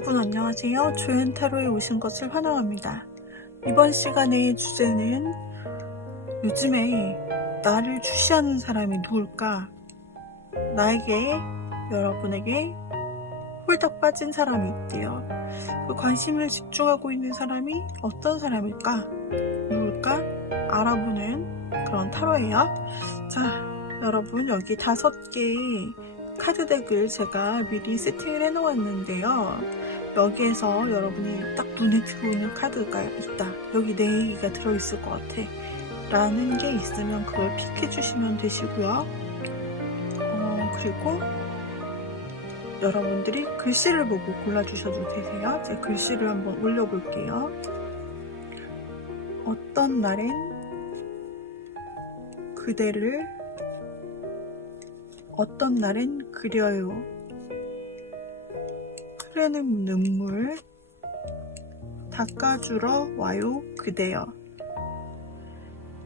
여러분 안녕하세요. 조연타로에 오신 것을 환영합니다. 이번 시간의 주제는 요즘에 나를 주시하는 사람이 누굴까? 나에게, 여러분에게 홀딱 빠진 사람이 있대요. 그 관심을 집중하고 있는 사람이 어떤 사람일까? 누굴까? 알아보는 그런 타로예요. 자, 여러분 여기 5개의 카드 덱을 제가 미리 세팅을 해 놓았는데요. 여기에서 여러분이 딱 눈에 들어오는 카드가 있다, 여기 4개가 들어있을 것 같아 라는 게 있으면 그걸 픽해 주시면 되시고요. 그리고 여러분들이 글씨를 보고 골라주셔도 되세요. 제가 글씨를 한번 올려볼게요. 어떤 날엔 그대를, 어떤 날엔 그려요, 흐르는 눈물 닦아주러 와요 그대여.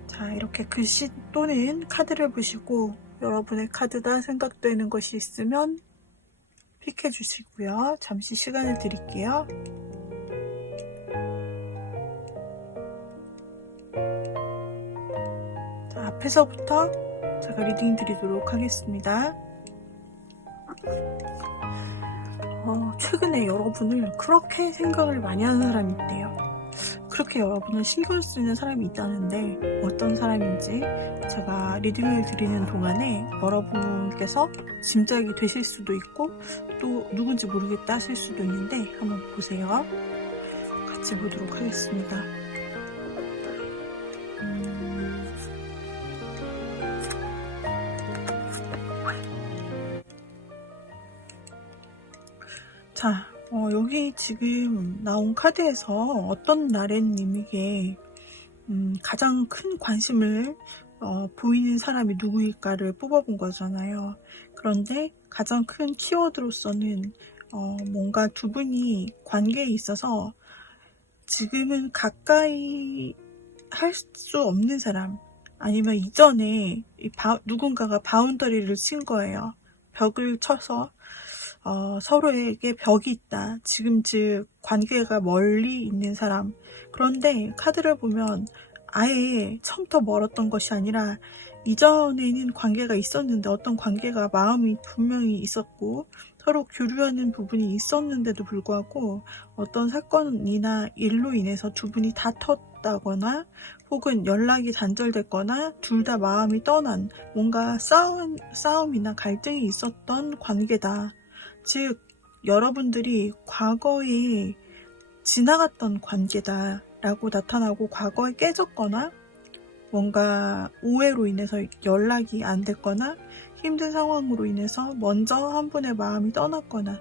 자, 이렇게 글씨 또는 카드를 보시고 여러분의 카드다 생각되는 것이 있으면 픽해 주시고요. 잠시 시간을 드릴게요. 자, 앞에서부터 제가 리딩 드리도록 하겠습니다. 최근에 여러분을 그렇게 생각을 많이 하는 사람이 있대요. 그렇게 여러분을 신경 쓰는 사람이 있다는데 어떤 사람인지 제가 리딩을 드리는 동안에 여러분께서 짐작이 되실 수도 있고 또 누군지 모르겠다 하실 수도 있는데 한번 보세요. 같이 보도록 하겠습니다. 자, 여기 지금 나온 카드에서 어떤 나래님에게 가장 큰 관심을 보이는 사람이 누구일까를 뽑아본 거잖아요. 그런데 가장 큰 키워드로서는 뭔가 두 분이 관계에 있어서 지금은 가까이 할 수 없는 사람, 아니면 이전에 누군가가 바운더리를 친 거예요. 벽을 쳐서 서로에게 벽이 있다. 지금 즉 관계가 멀리 있는 사람. 그런데 카드를 보면 아예 처음부터 멀었던 것이 아니라 이전에는 관계가 있었는데, 어떤 관계가 마음이 분명히 있었고 서로 교류하는 부분이 있었는데도 불구하고 어떤 사건이나 일로 인해서 두 분이 다퉜다거나 혹은 연락이 단절됐거나 둘 다 마음이 떠난, 뭔가 싸움이나 갈등이 있었던 관계다. 즉 여러분들이 과거에 지나갔던 관계다 라고 나타나고, 과거에 깨졌거나 뭔가 오해로 인해서 연락이 안 됐거나 힘든 상황으로 인해서 먼저 한 분의 마음이 떠났거나,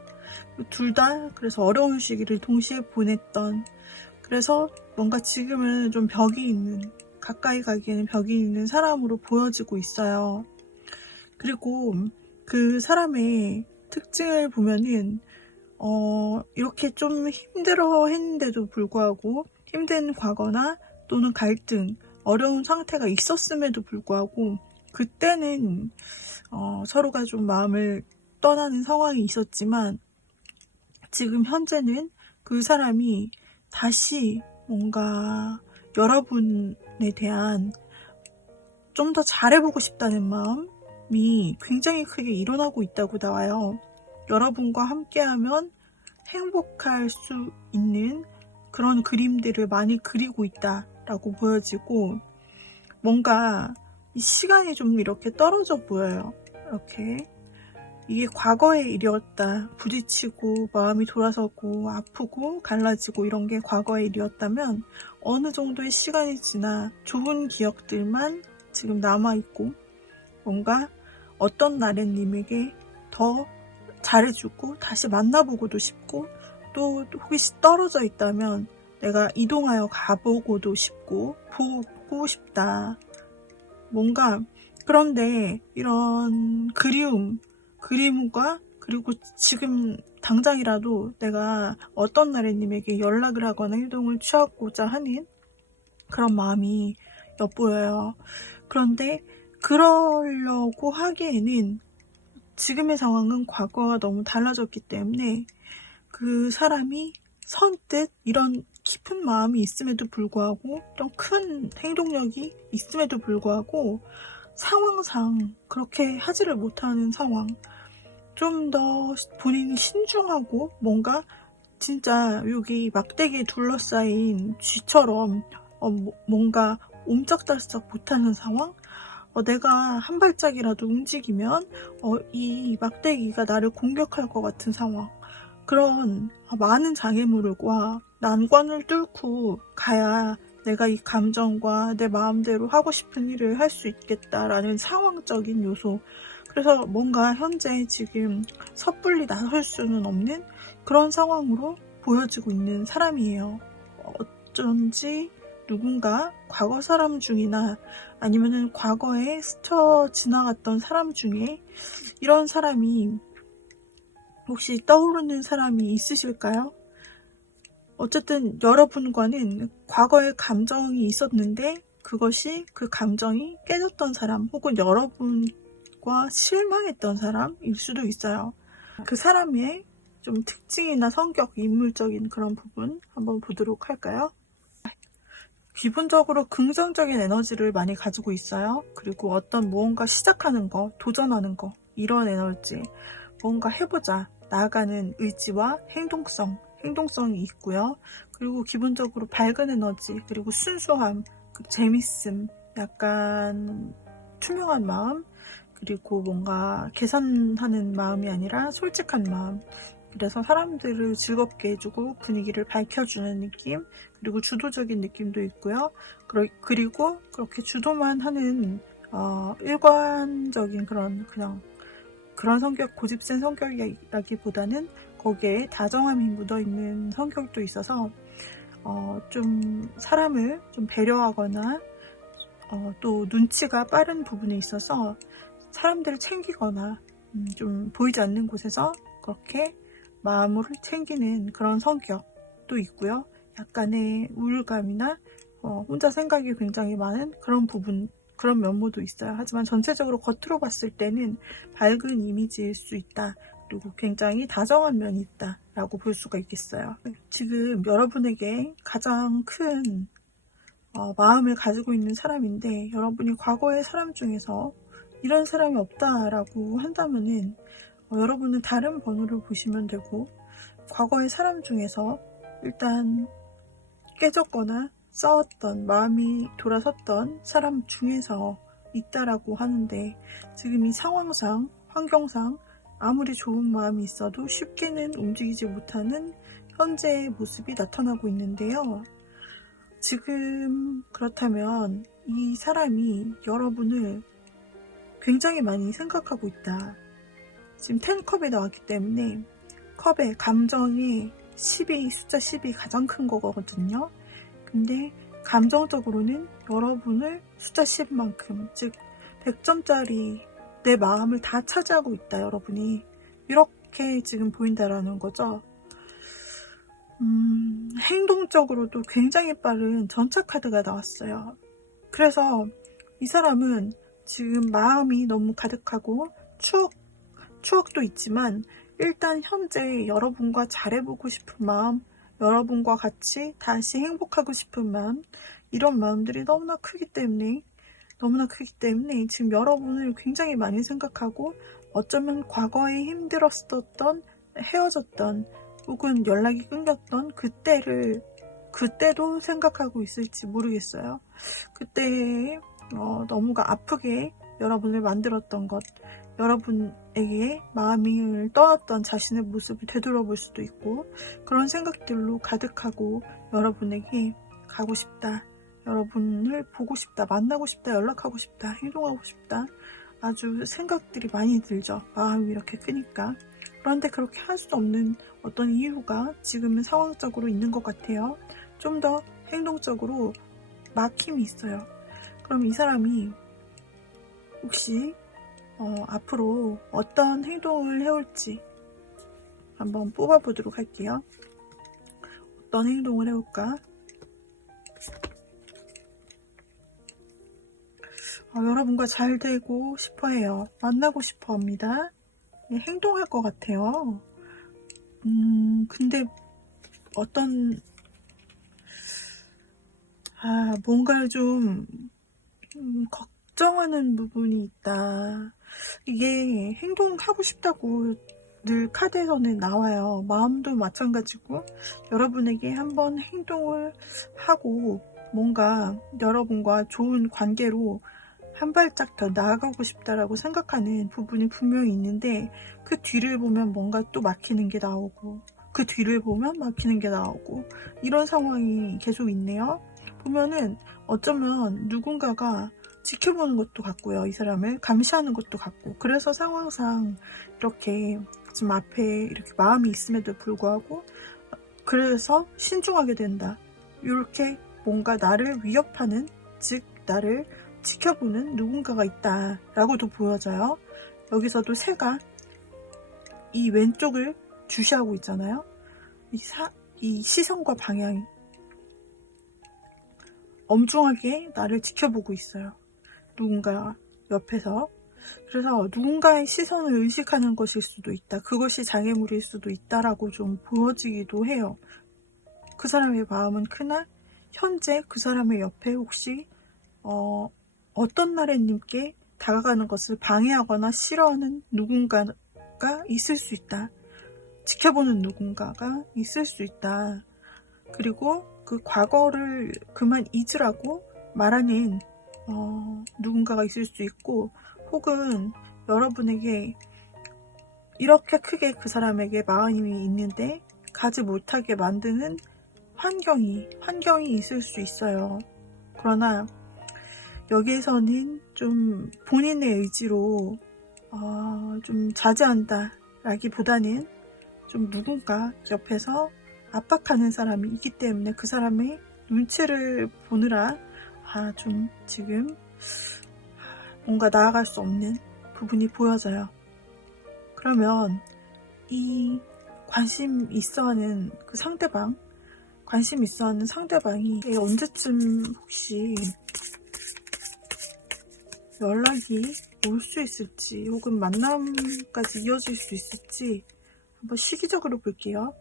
둘 다 그래서 어려운 시기를 동시에 보냈던, 그래서 뭔가 지금은 좀 벽이 있는, 가까이 가기에는 벽이 있는 사람으로 보여지고 있어요. 그리고 그 사람의 특징을 보면은 이렇게 좀 힘들어 했는데도 불구하고, 힘든 과거나 또는 갈등, 어려운 상태가 있었음에도 불구하고 그때는 서로가 좀 마음을 떠나는 상황이 있었지만, 지금 현재는 그 사람이 다시 뭔가 여러분에 대한 좀 더 잘해보고 싶다는 마음이 굉장히 크게 일어나고 있다고 나와요. 여러분과 함께하면 행복할 수 있는 그런 그림들을 많이 그리고 있다라고 보여지고, 뭔가 이 시간이 좀 이렇게 떨어져 보여요. 이렇게 이게 과거의 일이었다, 부딪히고 마음이 돌아서고 아프고 갈라지고 이런 게 과거의 일이었다면, 어느 정도의 시간이 지나 좋은 기억들만 지금 남아있고, 뭔가 어떤 나래님에게 더 잘해주고 다시 만나보고도 싶고, 또 혹시 떨어져 있다면 내가 이동하여 가보고도 싶고 보고 싶다. 뭔가, 그런데 이런 그림과, 그리고 지금 당장이라도 내가 어떤 나래님에게 연락을 하거나 행동을 취하고자 하는 그런 마음이 엿보여요. 그런데 그러려고 하기에는 지금의 상황은 과거와 너무 달라졌기 때문에 그 사람이 선뜻 이런 깊은 마음이 있음에도 불구하고 이런 큰 행동력이 있음에도 불구하고 상황상 그렇게 하지를 못하는 상황, 좀 더 본인이 신중하고 뭔가 진짜 여기 막대기에 둘러싸인 쥐처럼 뭔가 옴짝달싹 못하는 상황, 내가 한 발짝이라도 움직이면 이 막대기가 나를 공격할 것 같은 상황, 그런 많은 장애물과 난관을 뚫고 가야 내가 이 감정과 내 마음대로 하고 싶은 일을 할 수 있겠다라는 상황적인 요소. 그래서 뭔가 현재 지금 섣불리 나설 수는 없는 그런 상황으로 보여지고 있는 사람이에요. 어쩐지 누군가 과거 사람 중이나 아니면은 과거에 스쳐 지나갔던 사람 중에 이런 사람이 혹시 떠오르는 사람이 있으실까요? 어쨌든 여러분과는 과거의 감정이 있었는데 그것이 그 감정이 깨졌던 사람, 혹은 여러분과 실망했던 사람일 수도 있어요. 그 사람의 좀 특징이나 성격, 인물적인 그런 부분 한번 보도록 할까요? 기본적으로 긍정적인 에너지를 많이 가지고 있어요. 그리고 어떤 무언가 시작하는 거, 도전하는 거, 이런 에너지, 뭔가 해보자, 나아가는 의지와 행동성이 있고요. 그리고 기본적으로 밝은 에너지, 그리고 순수함, 재밌음, 약간 투명한 마음, 그리고 뭔가 계산하는 마음이 아니라 솔직한 마음. 그래서 사람들을 즐겁게 해주고 분위기를 밝혀주는 느낌, 그리고 주도적인 느낌도 있고요. 그리고 그렇게 주도만 하는 일관적인 그런 성격, 고집센 성격이라기보다는 거기에 다정함이 묻어있는 성격도 있어서 좀 사람을 좀 배려하거나 또 눈치가 빠른 부분에 있어서 사람들을 챙기거나 좀 보이지 않는 곳에서 그렇게 마음을 챙기는 그런 성격도 있고요. 약간의 우울감이나 혼자 생각이 굉장히 많은 그런 부분, 그런 면모도 있어요. 하지만 전체적으로 겉으로 봤을 때는 밝은 이미지일 수 있다. 그리고 굉장히 다정한 면이 있다 라고 볼 수가 있겠어요. 지금 여러분에게 가장 큰 마음을 가지고 있는 사람인데, 여러분이 과거의 사람 중에서 이런 사람이 없다라고 한다면은 여러분은 다른 번호를 보시면 되고, 과거의 사람 중에서 일단 깨졌거나 싸웠던, 마음이 돌아섰던 사람 중에서 있다라고 하는데, 지금 이 상황상, 환경상 아무리 좋은 마음이 있어도 쉽게는 움직이지 못하는 현재의 모습이 나타나고 있는데요. 지금 그렇다면 이 사람이 여러분을 굉장히 많이 생각하고 있다. 지금 10컵이 나왔기 때문에 컵의 감정의 10이, 숫자 10이 가장 큰 거거든요. 근데 감정적으로는 여러분을 숫자 10만큼, 즉 100점짜리 내 마음을 다 차지하고 있다, 여러분이. 이렇게 지금 보인다라는 거죠. 행동적으로도 굉장히 빠른 전차 카드가 나왔어요. 그래서 이 사람은 지금 마음이 너무 가득하고 추억도 있지만, 일단 현재 여러분과 잘해보고 싶은 마음, 여러분과 같이 다시 행복하고 싶은 마음, 이런 마음들이 너무나 크기 때문에 지금 여러분을 굉장히 많이 생각하고, 어쩌면 과거에 힘들었었던, 헤어졌던, 혹은 연락이 끊겼던 그때도 생각하고 있을지 모르겠어요. 그때 너무가 아프게 여러분을 만들었던 것, 여러분에게 마음을 떠났던 자신의 모습을 되돌아볼 수도 있고, 그런 생각들로 가득하고 여러분에게 가고 싶다, 여러분을 보고 싶다, 만나고 싶다, 연락하고 싶다, 행동하고 싶다, 아주 생각들이 많이 들죠. 마음이 이렇게 크니까. 그런데 그렇게 할 수 없는 어떤 이유가 지금은 상황적으로 있는 것 같아요. 좀 더 행동적으로 막힘이 있어요. 그럼 이 사람이 혹시 앞으로 어떤 행동을 해올지 한번 뽑아보도록 할게요. 어떤 행동을 해올까? 여러분과 잘 되고 싶어 해요. 만나고 싶어 합니다. 행동할 것 같아요. 근데 어떤, 뭔가를 좀, 걱정하는 부분이 있다. 이게 행동하고 싶다고 늘 카드에서는 나와요. 마음도 마찬가지고, 여러분에게 한번 행동을 하고 뭔가 여러분과 좋은 관계로 한 발짝 더 나아가고 싶다라고 생각하는 부분이 분명히 있는데, 그 뒤를 보면 뭔가 또 막히는 게 나오고, 그 뒤를 보면 막히는 게 나오고, 이런 상황이 계속 있네요. 보면은 어쩌면 누군가가 지켜보는 것도 같고요. 이 사람을 감시하는 것도 같고, 그래서 상황상 이렇게 지금 앞에 이렇게 마음이 있음에도 불구하고 그래서 신중하게 된다. 이렇게 뭔가 나를 위협하는, 즉 나를 지켜보는 누군가가 있다라고도 보여져요. 여기서도 새가 이 왼쪽을 주시하고 있잖아요. 이 시선과 방향이 엄중하게 나를 지켜보고 있어요. 누군가 옆에서. 그래서 누군가의 시선을 의식하는 것일 수도 있다. 그것이 장애물일 수도 있다라고 좀 보여지기도 해요. 그 사람의 마음은 크나 현재 그 사람의 옆에 혹시 어떤 나래님께 다가가는 것을 방해하거나 싫어하는 누군가가 있을 수 있다. 지켜보는 누군가가 있을 수 있다. 그리고 그 과거를 그만 잊으라고 말하는 누군가가 있을 수 있고, 혹은 여러분에게 이렇게 크게 그 사람에게 마음이 있는데 가지 못하게 만드는 환경이 있을 수 있어요. 그러나 여기에서는 좀 본인의 의지로 좀 자제한다 라기보다는 좀 누군가 옆에서 압박하는 사람이 있기 때문에 그 사람의 눈치를 보느라 좀 지금 뭔가 나아갈 수 없는 부분이 보여져요. 그러면 이 관심 있어하는 그 상대방, 관심 있어하는 상대방이 언제쯤 혹시 연락이 올 수 있을지, 혹은 만남까지 이어질 수 있을지 한번 시기적으로 볼게요.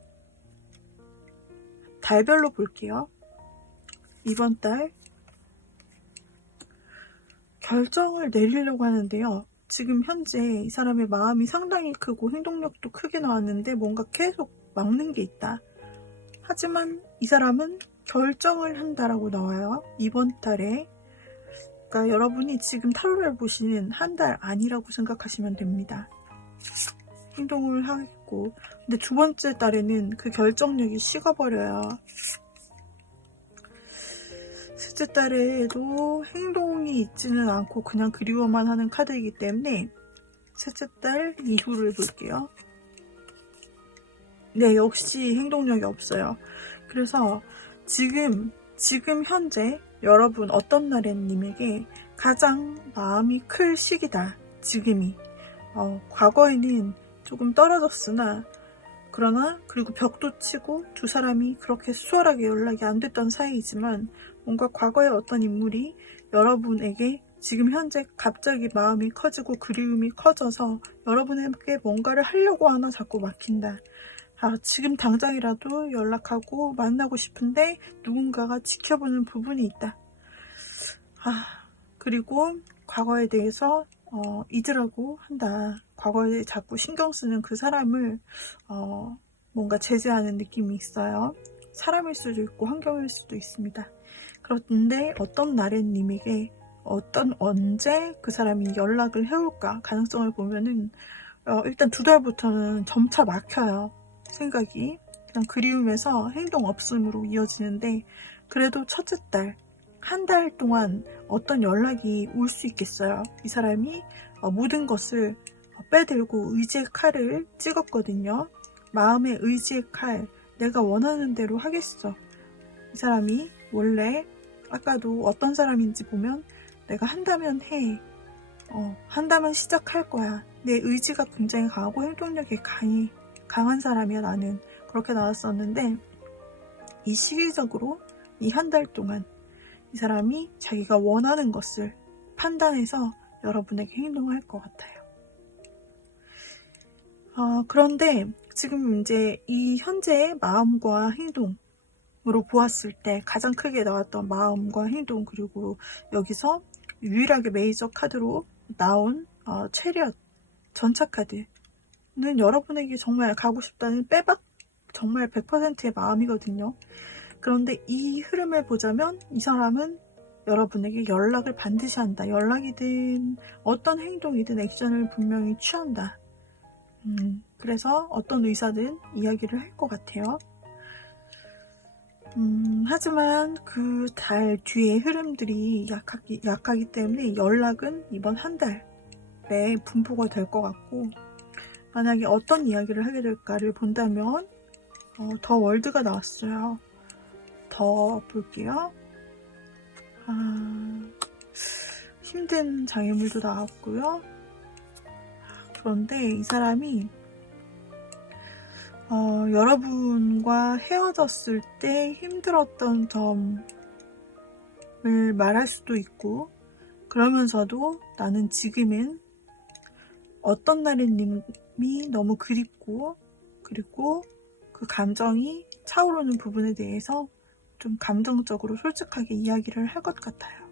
달별로 볼게요. 이번 달 결정을 내리려고 하는데요. 지금 현재 이 사람의 마음이 상당히 크고 행동력도 크게 나왔는데 뭔가 계속 막는 게 있다. 하지만 이 사람은 결정을 한다라고 나와요. 이번 달에. 그러니까 여러분이 지금 타로를 보시는 한 달 아니라고 생각하시면 됩니다. 행동을 하겠고, 근데 두 번째 달에는 그 결정력이 식어버려요. 셋째 달에도 행동이 있지는 않고 그냥 그리워만 하는 카드이기 때문에 셋째 달 이후를 볼게요. 네, 역시 행동력이 없어요. 그래서 지금 현재 여러분 어떤 나래님에게 가장 마음이 클 시기다. 지금이. 과거에는 조금 떨어졌으나, 그러나 그리고 벽도 치고 두 사람이 그렇게 수월하게 연락이 안 됐던 사이이지만, 뭔가 과거의 어떤 인물이 여러분에게 지금 현재 갑자기 마음이 커지고 그리움이 커져서 여러분에게 뭔가를 하려고 하나 자꾸 막힌다. 지금 당장이라도 연락하고 만나고 싶은데 누군가가 지켜보는 부분이 있다. 그리고 과거에 대해서 잊으라고 한다. 과거에 자꾸 신경 쓰는 그 사람을 뭔가 제재하는 느낌이 있어요. 사람일 수도 있고 환경일 수도 있습니다. 그런데 어떤 나래님에게 언제 그 사람이 연락을 해올까 가능성을 보면은 일단 두 달부터는 점차 막혀요. 생각이 그냥 그리움에서 행동 없음으로 이어지는데, 그래도 첫째 달 한 달 동안 어떤 연락이 올 수 있겠어요. 이 사람이 모든 것을 빼들고 의지의 칼을 찍었거든요. 마음의 의지의 칼, 내가 원하는 대로 하겠어. 이 사람이 원래 아까도 어떤 사람인지 보면 내가 한다면 해, 한다면 시작할 거야. 내 의지가 굉장히 강하고 행동력이 강한 사람이야 나는. 그렇게 나왔었는데, 이 시기적으로 이 한 달 동안 이 사람이 자기가 원하는 것을 판단해서 여러분에게 행동할 것 같아요. 그런데 지금 이제 이 현재의 마음과 행동으로 보았을 때 가장 크게 나왔던 마음과 행동, 그리고 여기서 유일하게 메이저 카드로 나온 체리엇 전차 카드는 여러분에게 정말 가고 싶다는 빼박 정말 100%의 마음이거든요. 그런데 이 흐름을 보자면 이 사람은 여러분에게 연락을 반드시 한다. 연락이든 어떤 행동이든 액션을 분명히 취한다. 그래서 어떤 의사든 이야기를 할 것 같아요. 하지만 그 달 뒤의 흐름들이 약하기 때문에 연락은 이번 한 달에 분포가 될 것 같고, 만약에 어떤 이야기를 하게 될까를 본다면 더 월드가 나왔어요. 더 볼게요. 힘든 장애물도 나왔고요. 그런데 이 사람이 여러분과 헤어졌을 때 힘들었던 점을 말할 수도 있고, 그러면서도 나는 지금은 어떤 날님이 너무 그립고, 그리고 그 감정이 차오르는 부분에 대해서 좀 감정적으로 솔직하게 이야기를 할 것 같아요.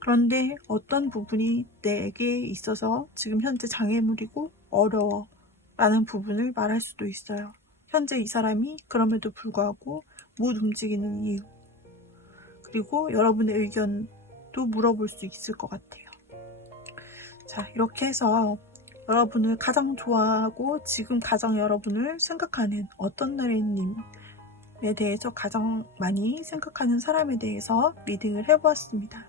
그런데 어떤 부분이 내게 있어서 지금 현재 장애물이고 어려워 라는 부분을 말할 수도 있어요. 현재 이 사람이 그럼에도 불구하고 못 움직이는 이유, 그리고 여러분의 의견도 물어볼 수 있을 것 같아요. 자, 이렇게 해서 여러분을 가장 좋아하고 지금 가장 여러분을 생각하는 어떤 나래님에 대해서 가장 많이 생각하는 사람에 대해서 리딩을 해보았습니다.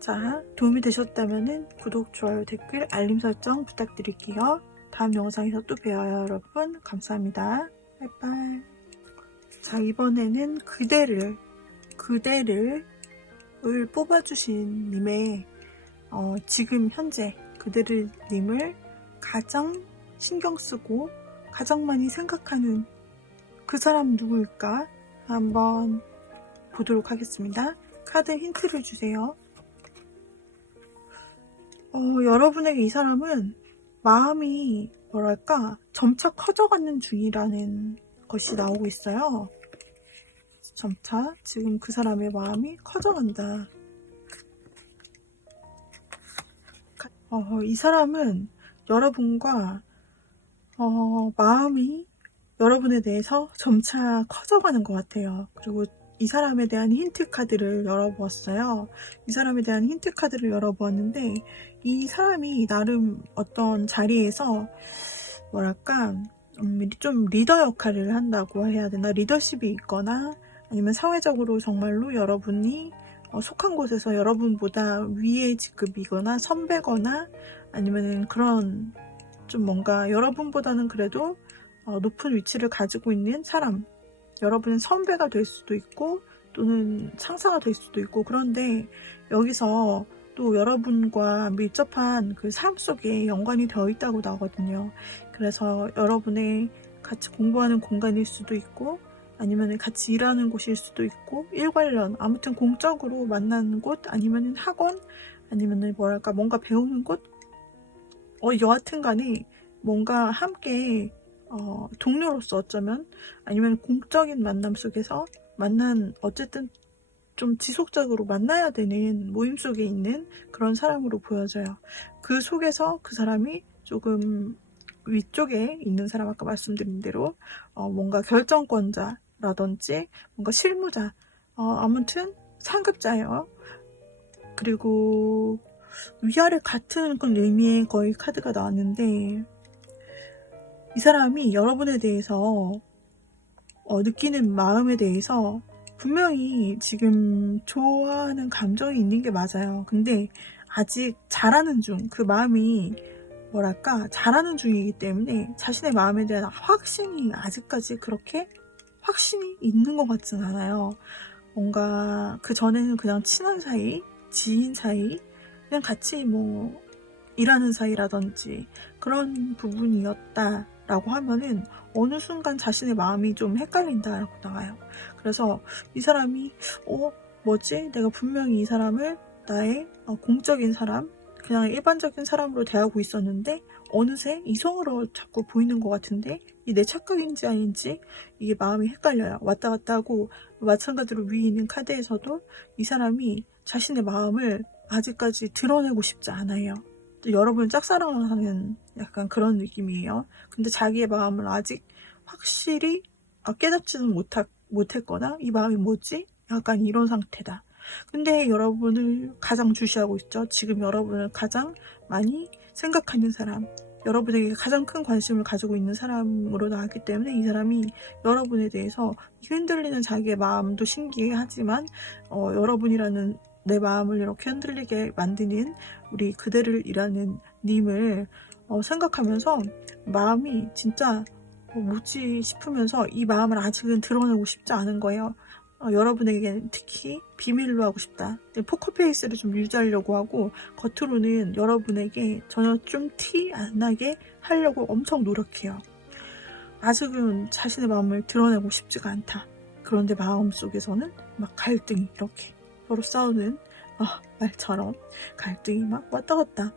자, 도움이 되셨다면 구독, 좋아요, 댓글, 알림 설정 부탁드릴게요. 다음 영상에서 또 봬요, 여러분. 감사합니다. 빠이빠이. 자, 이번에는 그대를 뽑아주신 님의 지금 현재 그대를 님을 가장 신경쓰고 가장 많이 생각하는 그 사람 누구일까 한번 보도록 하겠습니다. 카드 힌트를 주세요. 여러분에게 이 사람은 마음이 뭐랄까 점차 커져가는 중이라는 것이 나오고 있어요. 점차 지금 그 사람의 마음이 커져간다. 이 사람은 여러분과 마음이 여러분에 대해서 점차 커져가는 것 같아요. 그리고 이 사람에 대한 힌트 카드를 열어보았어요. 이 사람에 대한 힌트 카드를 열어보았는데 이 사람이 나름 어떤 자리에서 뭐랄까 좀 리더 역할을 한다고 해야 되나, 리더십이 있거나 아니면 사회적으로 정말로 여러분이 속한 곳에서 여러분보다 위의 직급이거나 선배거나 아니면 그런 좀 뭔가 여러분보다는 그래도 높은 위치를 가지고 있는 사람, 여러분은 선배가 될 수도 있고 또는 상사가 될 수도 있고, 그런데 여기서 또 여러분과 밀접한 그 삶 속에 연관이 되어 있다고 나오거든요. 그래서 여러분의 같이 공부하는 공간일 수도 있고 아니면 같이 일하는 곳일 수도 있고 일 관련 아무튼 공적으로 만나는 곳 아니면 학원 아니면 뭐랄까 뭔가 배우는 곳, 여하튼 간에 뭔가 함께 동료로서 어쩌면 아니면 공적인 만남 속에서 어쨌든 좀 지속적으로 만나야 되는 모임 속에 있는 그런 사람으로 보여져요. 그 속에서 그 사람이 조금 위쪽에 있는 사람, 아까 말씀드린 대로 뭔가 결정권자라든지 뭔가 실무자, 아무튼 상급자예요. 그리고 위아래 같은 그런 의미의 거의 카드가 나왔는데 이 사람이 여러분에 대해서 느끼는 마음에 대해서 분명히 지금 좋아하는 감정이 있는 게 맞아요. 근데 아직 자라는 중, 그 마음이 뭐랄까 자라는 중이기 때문에 자신의 마음에 대한 확신이 아직까지 그렇게 확신이 있는 것 같진 않아요. 뭔가 그 전에는 그냥 친한 사이, 지인 사이, 그냥 같이 뭐 일하는 사이라든지 그런 부분이었다라고 하면은 어느 순간 자신의 마음이 좀 헷갈린다라고 나와요. 그래서 이 사람이 뭐지? 내가 분명히 이 사람을 나의 공적인 사람, 그냥 일반적인 사람으로 대하고 있었는데 어느새 이성으로 자꾸 보이는 것 같은데 이 내 착각인지 아닌지 이게 마음이 헷갈려요. 왔다 갔다 하고, 마찬가지로 위에 있는 카드에서도 이 사람이 자신의 마음을 아직까지 드러내고 싶지 않아요. 여러분을 짝사랑하는 약간 그런 느낌이에요. 근데 자기의 마음을 아직 확실히 깨닫지는 못했거나 이 마음이 뭐지? 약간 이런 상태다. 근데 여러분을 가장 주시하고 있죠. 지금 여러분을 가장 많이 생각하는 사람, 여러분에게 가장 큰 관심을 가지고 있는 사람으로 나왔기 때문에 이 사람이 여러분에 대해서 흔들리는 자기의 마음도 신기하지만 여러분이라는 내 마음을 이렇게 흔들리게 만드는 우리 그대를이라는 님을 생각하면서 마음이 진짜 뭐지 싶으면서 이 마음을 아직은 드러내고 싶지 않은 거예요. 여러분에게 특히 비밀로 하고 싶다. 포커페이스를 좀 유지하려고 하고 겉으로는 여러분에게 전혀 좀 티 안 나게 하려고 엄청 노력해요. 아직은 자신의 마음을 드러내고 싶지가 않다. 그런데 마음속에서는 막 갈등이 이렇게 서로 싸우는 말처럼 갈등이 막 왔다 갔다.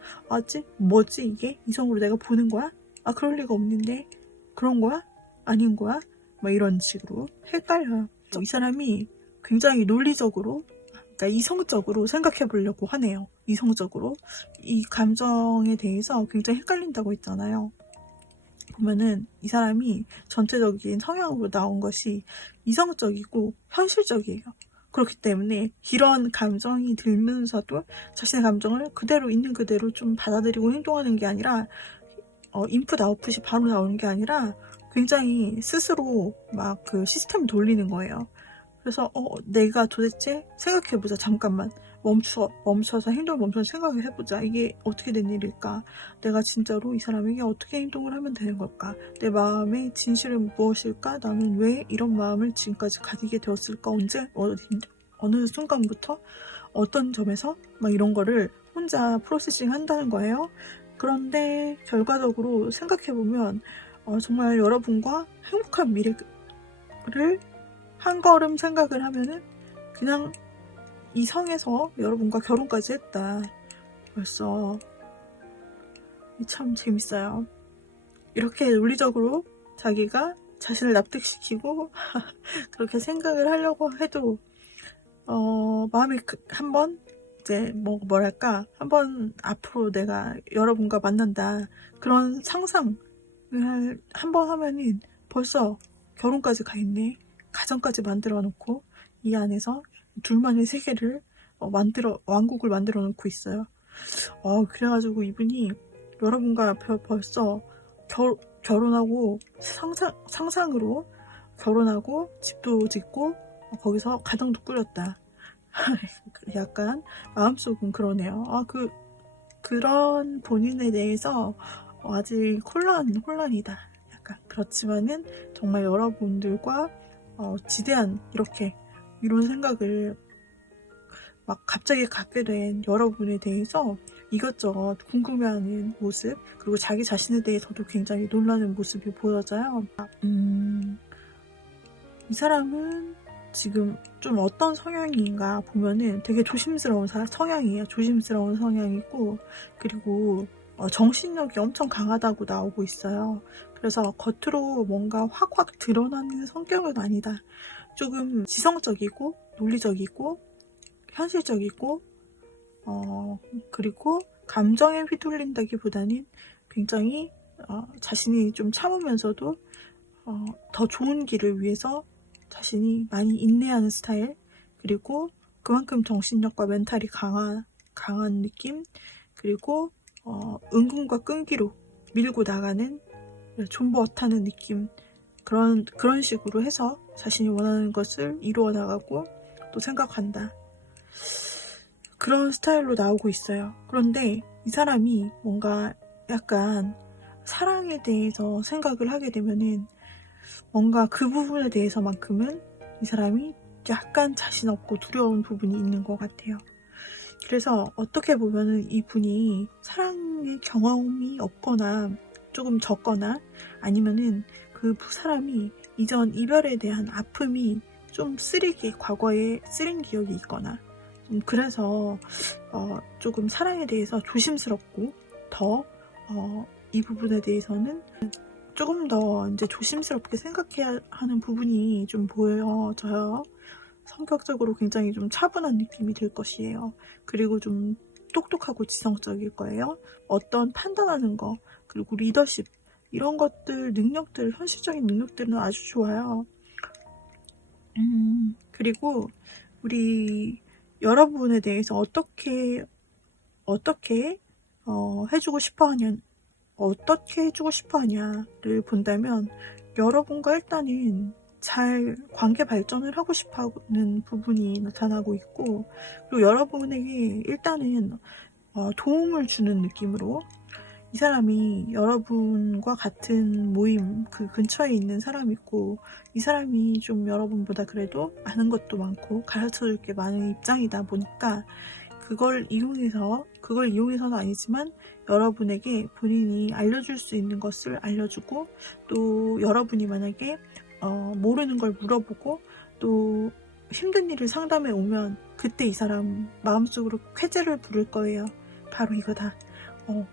뭐지 이게? 이성으로 내가 보는 거야? 그럴 리가 없는데 그런 거야? 아닌 거야? 막 이런 식으로 헷갈려요. 이 사람이 굉장히 논리적으로, 그러니까 이성적으로 생각해 보려고 하네요. 이성적으로. 이 감정에 대해서 굉장히 헷갈린다고 했잖아요. 보면은 이 사람이 전체적인 성향으로 나온 것이 이성적이고 현실적이에요. 그렇기 때문에 이런 감정이 들면서도 자신의 감정을 그대로 있는 그대로 좀 받아들이고 행동하는 게 아니라 인풋 아웃풋이 바로 나오는 게 아니라 굉장히 스스로 막 그 시스템 돌리는 거예요. 그래서 내가 도대체 생각해보자. 잠깐만 멈춰서 행동을 멈춰서 생각을 해보자. 이게 어떻게 된 일일까? 내가 진짜로 이 사람에게 어떻게 행동을 하면 되는 걸까? 내 마음의 진실은 무엇일까? 나는 왜 이런 마음을 지금까지 가지게 되었을까? 언제 어느 순간부터 어떤 점에서 막 이런 거를 혼자 프로세싱 한다는 거예요. 그런데 결과적으로 생각해보면 정말 여러분과 행복한 미래를 한 걸음 생각을 하면은 그냥 이 성에서 여러분과 결혼까지 했다. 벌써 참 재밌어요. 이렇게 논리적으로 자기가 자신을 납득시키고 그렇게 생각을 하려고 해도 마음이 한번 이제 뭐랄까 한번 앞으로 내가 여러분과 만난다 그런 상상을 한번 하면은 벌써 결혼까지 가 있네. 가정까지 만들어 놓고 이 안에서 둘만의 세계를 왕국을 만들어 놓고 있어요. 그래가지고 이분이 여러분과 벌써 결혼하고 상상으로 결혼하고 집도 짓고 거기서 가정도 꾸렸다. 약간 마음속은 그러네요. 그런 본인에 대해서 아직 혼란이다. 약간 그렇지만은 정말 여러분들과 지대한 이런 생각을 막 갑자기 갖게 된 여러분에 대해서 이것저것 궁금해하는 모습, 그리고 자기 자신에 대해서도 굉장히 놀라는 모습이 보여져요. 이 사람은 지금 좀 어떤 성향인가 보면은 되게 조심스러운 성향이에요. 조심스러운 성향이고, 그리고 정신력이 엄청 강하다고 나오고 있어요. 그래서 겉으로 뭔가 확확 드러나는 성격은 아니다. 조금 지성적이고 논리적이고 현실적이고 그리고 감정에 휘둘린다기보다는 굉장히 자신이 좀 참으면서도 더 좋은 길을 위해서 자신이 많이 인내하는 스타일, 그리고 그만큼 정신력과 멘탈이 강한 느낌, 그리고 은근과 끈기로 밀고 나가는 존버타는 느낌, 그런 식으로 해서 자신이 원하는 것을 이루어 나가고 또 생각한다. 그런 스타일로 나오고 있어요. 그런데 이 사람이 뭔가 약간 사랑에 대해서 생각을 하게 되면은 뭔가 그 부분에 대해서만큼은 이 사람이 약간 자신 없고 두려운 부분이 있는 것 같아요. 그래서 어떻게 보면은 이분이 사랑의 경험이 없거나 조금 적거나 아니면은 그 사람이 이전 이별에 대한 아픔이 좀 과거에 쓰린 기억이 있거나 그래서 조금 사랑에 대해서 조심스럽고 더 이 부분에 대해서는 조금 더 이제 조심스럽게 생각해야 하는 부분이 좀 보여져요. 성격적으로 굉장히 좀 차분한 느낌이 들 것이에요. 그리고 좀 똑똑하고 지성적일 거예요. 어떤 판단하는 거, 그리고 리더십, 이런 것들, 능력들, 현실적인 능력들은 아주 좋아요. 그리고 우리 여러분에 대해서 어떻게 해주고 싶어 하냐, 어떻게 해주고 싶어 하냐를 본다면, 여러분과 일단은 잘 관계 발전을 하고 싶어 하는 부분이 나타나고 있고, 그리고 여러분에게 일단은 도움을 주는 느낌으로, 이 사람이 여러분과 같은 모임 그 근처에 있는 사람이고, 이 사람이 좀 여러분보다 그래도 아는 것도 많고 가르쳐줄 게 많은 입장이다 보니까, 그걸 이용해서는 아니지만 여러분에게 본인이 알려줄 수 있는 것을 알려주고, 또 여러분이 만약에 모르는 걸 물어보고, 또 힘든 일을 상담해 오면 그때 이 사람 마음속으로 쾌재를 부를 거예요. 바로 이거다.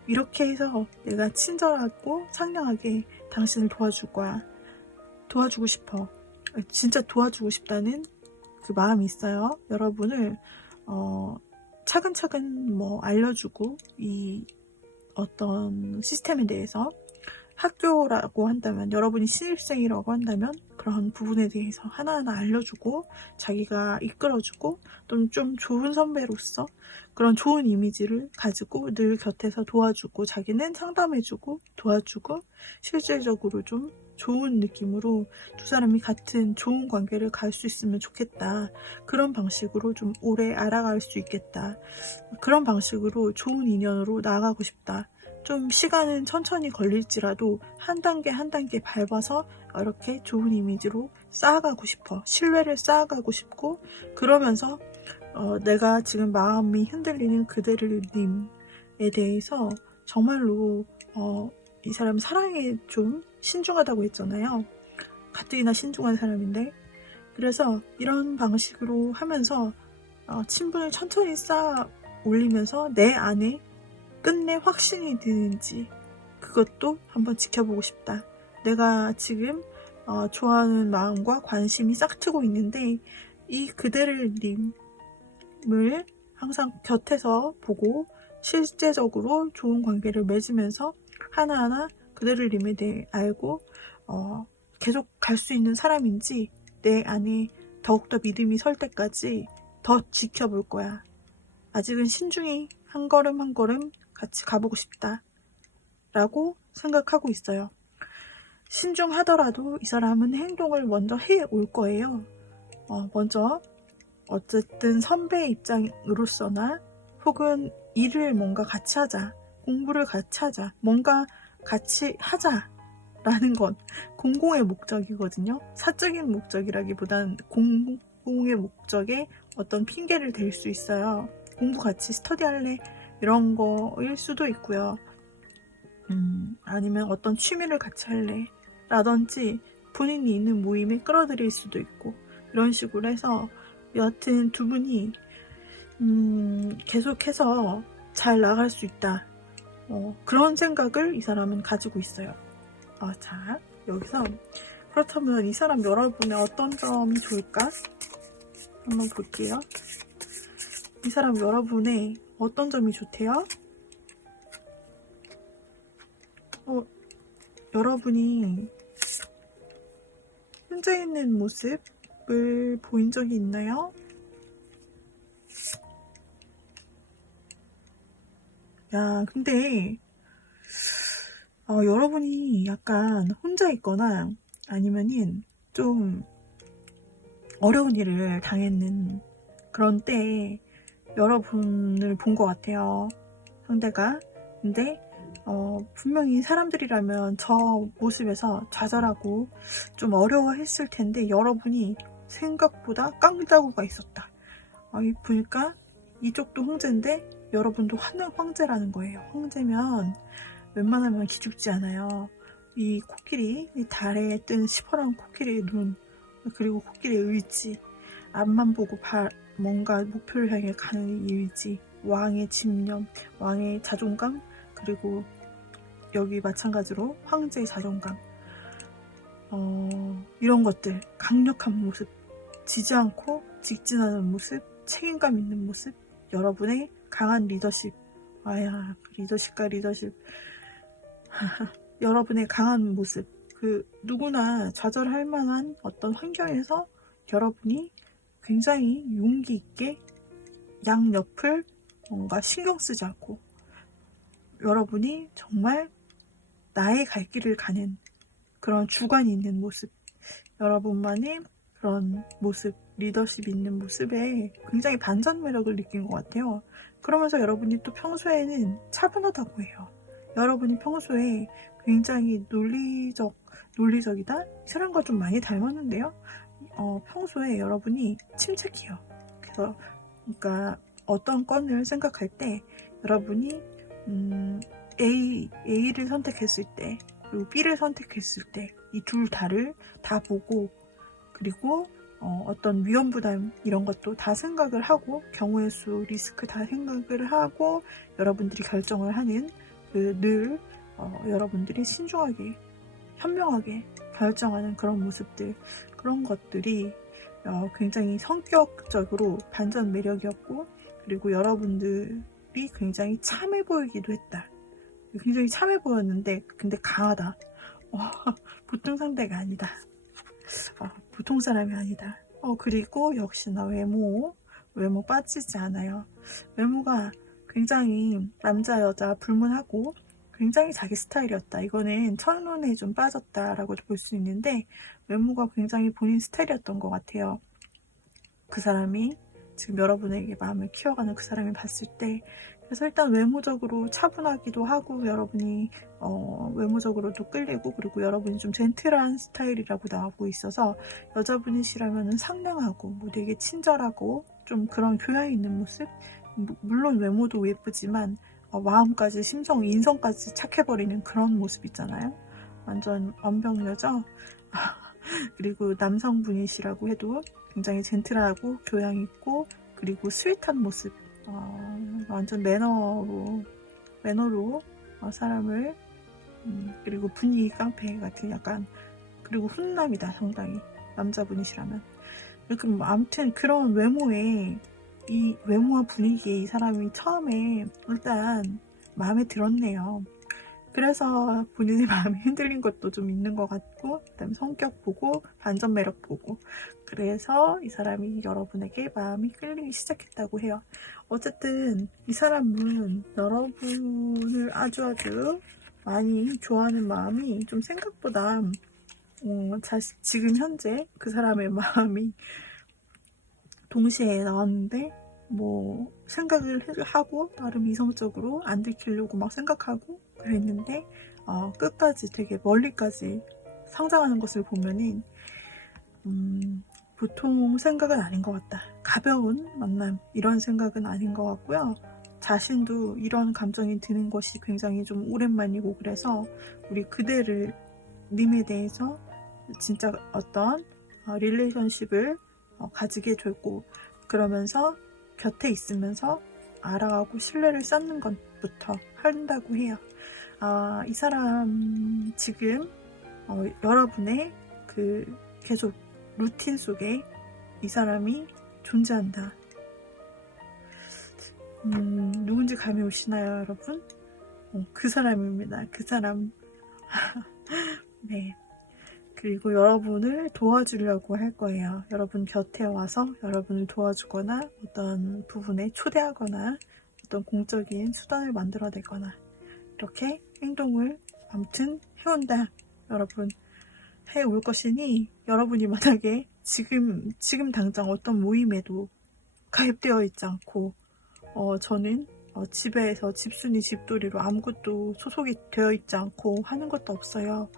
이렇게 해서 내가 친절하고 상냥하게 당신을 도와줄 거야. 도와주고 싶어. 진짜 도와주고 싶다는 그 마음이 있어요. 여러분을 차근차근 알려주고, 이 어떤 시스템에 대해서, 학교라고 한다면, 여러분이 신입생이라고 한다면 그런 부분에 대해서 하나하나 알려주고, 자기가 이끌어주고, 또 좀 좋은 선배로서 그런 좋은 이미지를 가지고 늘 곁에서 도와주고, 자기는 상담해주고 도와주고, 실질적으로 좀 좋은 느낌으로 두 사람이 같은 좋은 관계를 갈 수 있으면 좋겠다. 그런 방식으로 좀 오래 알아갈 수 있겠다. 그런 방식으로 좋은 인연으로 나아가고 싶다. 좀 시간은 천천히 걸릴지라도 한 단계 한 단계 밟아서 이렇게 좋은 이미지로 쌓아가고 싶어. 신뢰를 쌓아가고 싶고, 그러면서 내가 지금 마음이 흔들리는 그대를님에 대해서 정말로 이 사람 사랑에 좀 신중하다고 했잖아요. 가뜩이나 신중한 사람인데, 그래서 이런 방식으로 하면서 친분을 천천히 쌓아 올리면서 내 안에 끝내 확신이 드는지, 그것도 한번 지켜보고 싶다. 내가 지금 좋아하는 마음과 관심이 싹트고 있는데, 이 그대를님을 항상 곁에서 보고 실제적으로 좋은 관계를 맺으면서 하나하나 그대를님에 대해 알고 계속 갈 수 있는 사람인지 내 안에 더욱더 믿음이 설 때까지 더 지켜볼 거야. 아직은 신중히 한 걸음 한 걸음 같이 가보고 싶다 라고 생각하고 있어요. 신중하더라도 이 사람은 행동을 먼저 해 올 거예요. 먼저 어쨌든 선배의 입장으로서나, 혹은 일을 뭔가 같이 하자, 공부를 같이 하자, 뭔가 같이 하자라는 건 공공의 목적이거든요. 사적인 목적이라기보단 공공의 목적에 어떤 핑계를 댈 수 있어요. 공부 같이 스터디할래? 이런 거일 수도 있고요. 아니면 어떤 취미를 같이 할래? 라든지 본인이 있는 모임에 끌어들일 수도 있고, 이런 식으로 해서 여하튼 두 분이 계속해서 잘 나갈 수 있다. 그런 생각을 이 사람은 가지고 있어요. 자, 여기서 그렇다면 이 사람 여러분의 어떤 점이 좋을까? 한번 볼게요. 이 사람 여러분의 어떤 점이 좋대요? 여러분이 혼자 있는 모습을 보인 적이 있나요? 야, 근데 여러분이 약간 혼자 있거나 아니면은 좀 어려운 일을 당했는 그런 때에 여러분을 본 것 같아요, 상대가. 근데 분명히 사람들이라면 저 모습에서 좌절하고 좀 어려워했을 텐데, 여러분이 생각보다 깡다구가 있었다. 보니까 이쪽도 황제인데 여러분도 황제라는 거예요. 황제면 웬만하면 기죽지 않아요. 이 코끼리, 이 달에 뜬 시퍼런 코끼리의 눈, 그리고 코끼리의 의지, 앞만 보고 뭔가 목표를 향해 가는 이 의지, 왕의 집념, 왕의 자존감, 그리고 여기 마찬가지로 황제의 자존감, 이런 것들, 강력한 모습, 지지 않고 직진하는 모습, 책임감 있는 모습, 여러분의 강한 리더십, 리더십과 리더십, 여러분의 강한 모습, 누구나 좌절할 만한 어떤 환경에서 여러분이 굉장히 용기 있게 양옆을 뭔가 신경 쓰지 않고 여러분이 정말 나의 갈 길을 가는 그런 주관이 있는 모습, 여러분만의 그런 모습, 리더십 있는 모습에 굉장히 반전 매력을 느낀 것 같아요. 그러면서 여러분이 또 평소에는 차분하다고 해요. 여러분이 평소에 굉장히 논리적이다? 이 사람과 좀 많이 닮았는데요. 평소에 여러분이 침착해요. 그래서 그러니까 어떤 건을 생각할 때 여러분이 A를 선택했을 때 그리고 B를 선택했을 때 이 둘 다를 다 보고 그리고 어떤 위험부담 이런 것도 다 생각을 하고 경우의 수, 리스크 다 생각을 하고 여러분들이 결정을 하는 늘 여러분들이 신중하게 현명하게 결정하는 그런 모습들, 그런 것들이 굉장히 성격적으로 반전 매력이었고 그리고 여러분들이 굉장히 참해 보이기도 했다. 굉장히 참해 보였는데 근데 강하다. 보통 상대가 아니다. 보통 사람이 아니다. 그리고 역시나 외모 빠지지 않아요. 외모가 굉장히 남자 여자 불문하고 굉장히 자기 스타일이었다. 이거는 첫눈에 좀 빠졌다라고도 볼 수 있는데 외모가 굉장히 본인 스타일이었던 것 같아요. 그 사람이 지금 여러분에게 마음을 키워가는 그 사람이 봤을 때 그래서 일단 외모적으로 차분하기도 하고 여러분이 외모적으로도 끌리고 그리고 여러분이 좀 젠틀한 스타일이라고 나오고 있어서 여자분이시라면 상냥하고 되게 친절하고 좀 그런 교양 있는 모습, 물론 외모도 예쁘지만 마음까지 심정, 인성까지 착해버리는 그런 모습 있잖아요. 완전 완벽녀죠. 그리고 남성분이시라고 해도 굉장히 젠틀하고 교양 있고 그리고 스윗한 모습, 완전 매너로 사람을 그리고 분위기 깡패 같은 약간 그리고 훈남이다 상당히 남자분이시라면 이렇게 아무튼 그런 외모에 이 외모와 분위기에 이 사람이 처음에 일단 마음에 들었네요. 그래서 본인의 마음이 흔들린 것도 좀 있는 것 같고 그다음에 성격 보고 반전 매력 보고 그래서 이 사람이 여러분에게 마음이 끌리기 시작했다고 해요. 어쨌든 이 사람은 여러분을 아주 많이 좋아하는 마음이 좀 생각보다 지금 현재 그 사람의 마음이 동시에 나왔는데 생각을 하고 나름 이성적으로 안 들키려고 막 생각하고 그랬는데 끝까지 되게 멀리까지 성장하는 것을 보면은 보통 생각은 아닌 것 같다. 가벼운 만남 이런 생각은 아닌 것 같고요. 자신도 이런 감정이 드는 것이 굉장히 좀 오랜만이고 그래서 우리 그대를 님에 대해서 진짜 어떤 릴레이션십을 가지게 되고 그러면서 곁에 있으면서 알아가고 신뢰를 쌓는 것부터 한다고 해요. 이 사람 지금 여러분의 계속 루틴 속에 이 사람이 존재한다. 누군지 감이 오시나요, 여러분? 그 사람입니다. 그 사람. 네. 그리고 여러분을 도와주려고 할 거예요. 여러분 곁에 와서 여러분을 도와주거나 어떤 부분에 초대하거나 어떤 공적인 수단을 만들어내거나 이렇게 행동을 아무튼 해온다. 여러분 해올 것이니 여러분이 만약에 지금 당장 어떤 모임에도 가입되어 있지 않고 저는 집에서 집순이 집돌이로 아무것도 소속이 되어 있지 않고 하는 것도 없어요.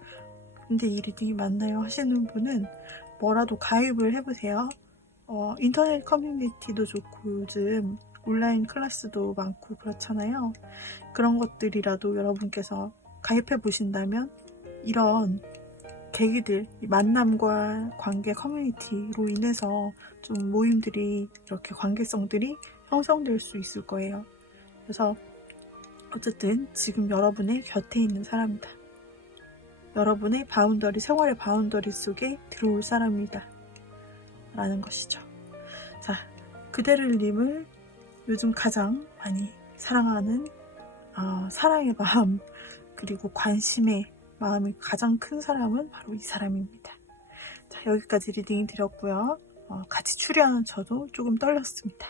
근데 일이 많나요? 하시는 분은 뭐라도 가입을 해보세요. 인터넷 커뮤니티도 좋고 요즘 온라인 클래스도 많고 그렇잖아요. 그런 것들이라도 여러분께서 가입해 보신다면 이런 계기들, 만남과 관계 커뮤니티로 인해서 좀 모임들이 이렇게 관계성들이 형성될 수 있을 거예요. 그래서 어쨌든 지금 여러분의 곁에 있는 사람이다. 여러분의 바운더리, 생활의 바운더리 속에 들어올 사람이다 라는 것이죠. 자, 그대를님을 요즘 가장 많이 사랑하는 사랑의 마음, 그리고 관심의 마음이 가장 큰 사람은 바로 이 사람입니다. 자, 여기까지 리딩 드렸고요. 같이 추리하는 저도 조금 떨렸습니다.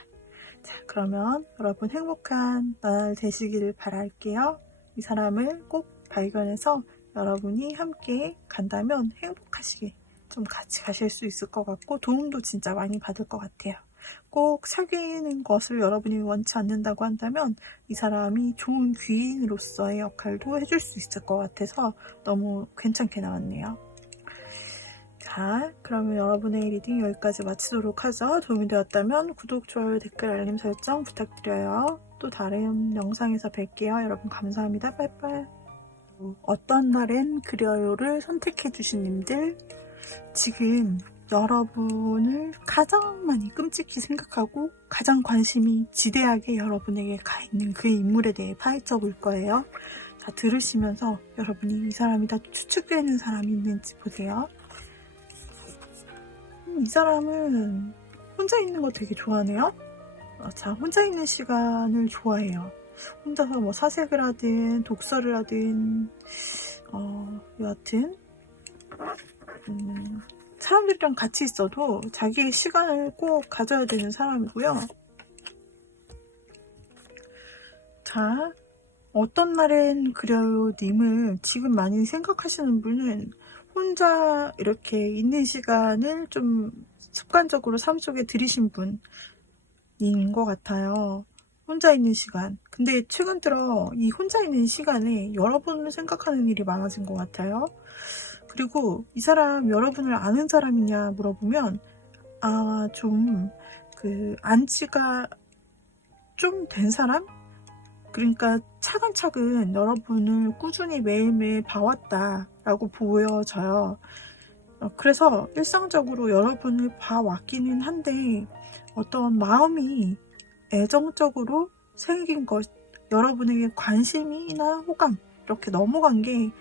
자, 그러면 여러분 행복한 날 되시기를 바랄게요. 이 사람을 꼭 발견해서 여러분이 함께 간다면 행복하시게 좀 같이 가실 수 있을 것 같고 도움도 진짜 많이 받을 것 같아요. 꼭 사귀는 것을 여러분이 원치 않는다고 한다면 이 사람이 좋은 귀인으로서의 역할도 해줄 수 있을 것 같아서 너무 괜찮게 나왔네요. 자, 그러면 여러분의 리딩 여기까지 마치도록 하죠. 도움이 되었다면 구독, 좋아요, 댓글, 알림 설정 부탁드려요. 또 다른 영상에서 뵐게요. 여러분 감사합니다. 빠이빠이. 어떤 날엔 그려요를 선택해주신 님들, 지금 여러분을 가장 많이 끔찍히 생각하고 가장 관심이 지대하게 여러분에게 가 있는 그 인물에 대해 파헤쳐 볼 거예요. 자, 들으시면서 여러분이 이 사람이 다 추측되는 사람이 있는지 보세요. 이 사람은 혼자 있는 거 되게 좋아하네요. 자, 혼자 있는 시간을 좋아해요. 혼자서 뭐 사색을 하든 독서를 하든 여하튼 사람들이랑 같이 있어도 자기의 시간을 꼭 가져야 되는 사람이고요. 자, 어떤 날엔 그려요 님을 지금 많이 생각하시는 분은 혼자 이렇게 있는 시간을 좀 습관적으로 삶 속에 들이신 분인 것 같아요. 혼자 있는 시간. 근데 최근 들어 이 혼자 있는 시간에 여러분을 생각하는 일이 많아진 것 같아요. 그리고 이 사람 여러분을 아는 사람이냐 물어보면 좀 안지가 좀 된 사람? 그러니까 차근차근 여러분을 꾸준히 매일매일 봐왔다 라고 보여져요. 그래서 일상적으로 여러분을 봐왔기는 한데 어떤 마음이 애정적으로 생긴 것, 여러분에게 관심이나 호감 이렇게 넘어간 게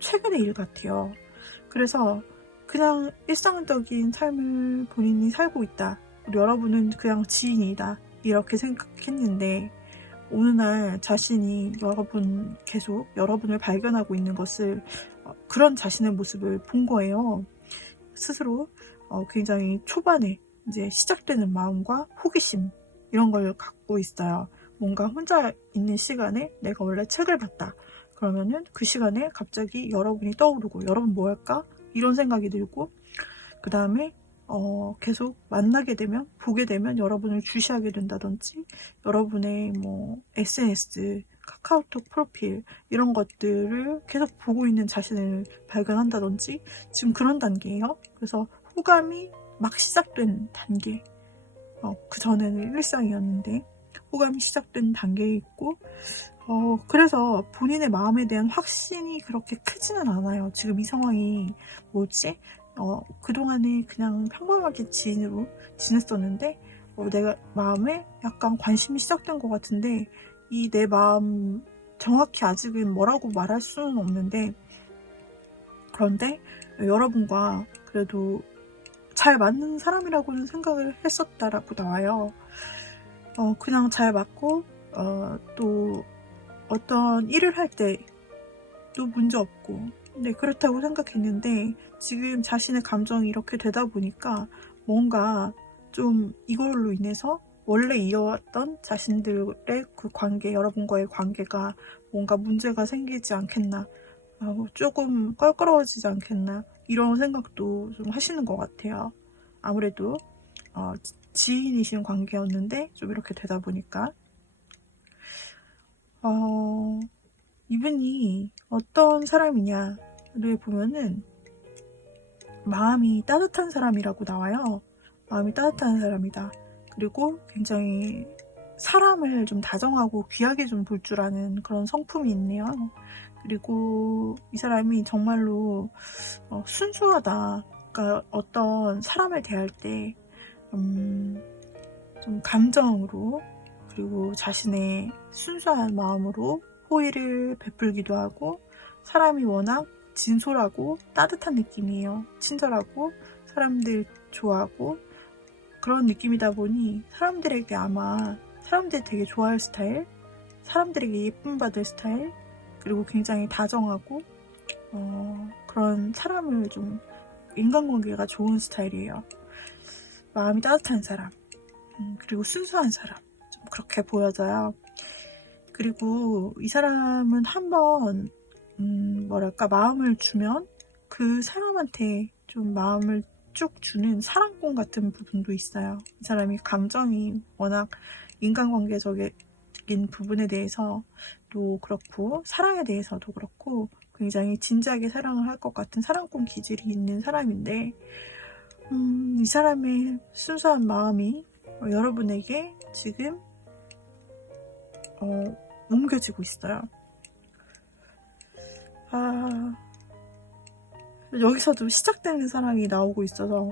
최근의 일 같아요. 그래서 그냥 일상적인 삶을 본인이 살고 있다. 여러분은 그냥 지인이다. 이렇게 생각했는데 어느 날 자신이 계속 여러분을 발견하고 있는 것을 그런 자신의 모습을 본 거예요. 스스로 굉장히 초반에 이제 시작되는 마음과 호기심 이런 걸 갖고 있어요. 뭔가 혼자 있는 시간에 내가 원래 책을 봤다. 그러면은 그 시간에 갑자기 여러분이 떠오르고 여러분 뭐 할까? 이런 생각이 들고 그 다음에 계속 만나게 되면 보게 되면 여러분을 주시하게 된다든지 여러분의 뭐 SNS, 카카오톡 프로필 이런 것들을 계속 보고 있는 자신을 발견한다든지 지금 그런 단계예요. 그래서 호감이 막 시작된 단계. 그 전에는 일상이었는데 호감이 시작된 단계에 있고 그래서 본인의 마음에 대한 확신이 그렇게 크지는 않아요. 지금 이 상황이 뭐지? 그동안에 그냥 평범하게 지인으로 지냈었는데 내가 마음에 약간 관심이 시작된 것 같은데 이 내 마음 정확히 아직은 뭐라고 말할 수는 없는데 그런데 여러분과 그래도 잘 맞는 사람이라고는 생각을 했었다라고 나와요. 그냥 잘 맞고 또 어떤 일을 할 때도 문제 없고 네, 그렇다고 생각했는데 지금 자신의 감정이 이렇게 되다 보니까 뭔가 좀 이걸로 인해서 원래 이어왔던 자신들의 그 관계, 여러분과의 관계가 뭔가 문제가 생기지 않겠나, 조금 껄끄러워지지 않겠나 이런 생각도 좀 하시는 것 같아요. 아무래도 지인이신 관계였는데 좀 이렇게 되다 보니까 이분이 어떤 사람이냐를 보면은 마음이 따뜻한 사람이라고 나와요. 마음이 따뜻한 사람이다. 그리고 굉장히 사람을 좀 다정하고 귀하게 좀 볼 줄 아는 그런 성품이 있네요. 그리고 이 사람이 정말로 순수하다. 그러니까 어떤 사람을 대할 때 좀 감정으로 그리고 자신의 순수한 마음으로 호의를 베풀기도 하고 사람이 워낙 진솔하고 따뜻한 느낌이에요. 친절하고 사람들 좋아하고 그런 느낌이다 보니 사람들에게 아마 사람들이 되게 좋아할 스타일, 사람들에게 예쁨 받을 스타일, 그리고 굉장히 다정하고 그런 사람을 좀 인간관계가 좋은 스타일이에요. 마음이 따뜻한 사람, 그리고 순수한 사람, 좀 그렇게 보여져요. 그리고 이 사람은 한번 뭐랄까 마음을 주면 그 사람한테 좀 마음을 쭉 주는 사랑꾼 같은 부분도 있어요. 이 사람이 감정이 워낙 인간관계적인 부분에 대해서도 그렇고 사랑에 대해서도 그렇고 굉장히 진지하게 사랑을 할 것 같은 사랑꾼 기질이 있는 사람인데 이 사람의 순수한 마음이 여러분에게 지금 옮겨지고 있어요. 여기서도 시작되는 사랑이 나오고 있어서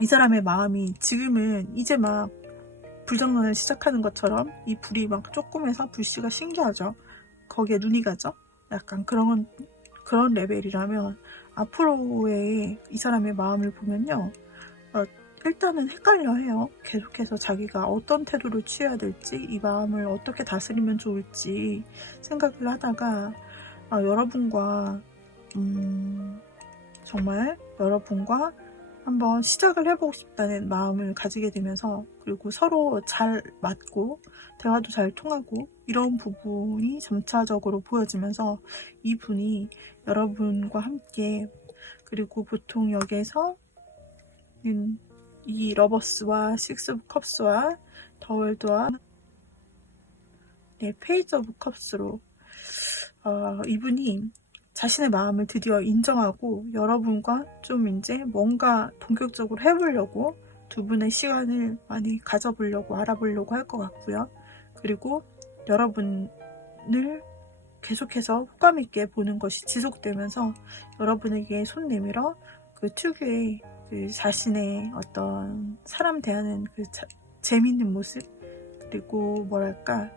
이 사람의 마음이 지금은 이제 막 불장난을 시작하는 것처럼 이 불이 막 조금해서 불씨가 신기하죠. 거기에 눈이 가죠. 약간 그런 레벨이라면 앞으로의 이 사람의 마음을 보면요. 일단은 헷갈려 해요. 계속해서 자기가 어떤 태도를 취해야 될지, 이 마음을 어떻게 다스리면 좋을지 생각을 하다가 여러분과 정말 여러분과 한번 시작을 해보고 싶다는 마음을 가지게 되면서 그리고 서로 잘 맞고 대화도 잘 통하고 이런 부분이 점차적으로 보여지면서 이분이 여러분과 함께 그리고 보통 여기에서 이 러버스와 식스 오브 컵스와 더 월드와 페이지 오브 컵스로 이분이 자신의 마음을 드디어 인정하고 여러분과 좀 이제 뭔가 본격적으로 해보려고 두 분의 시간을 많이 가져보려고 알아보려고 할 것 같고요. 그리고 여러분을 계속해서 호감 있게 보는 것이 지속되면서 여러분에게 손 내밀어 그 특유의 그 자신의 어떤 사람 대하는 그 재밌는 모습 그리고 뭐랄까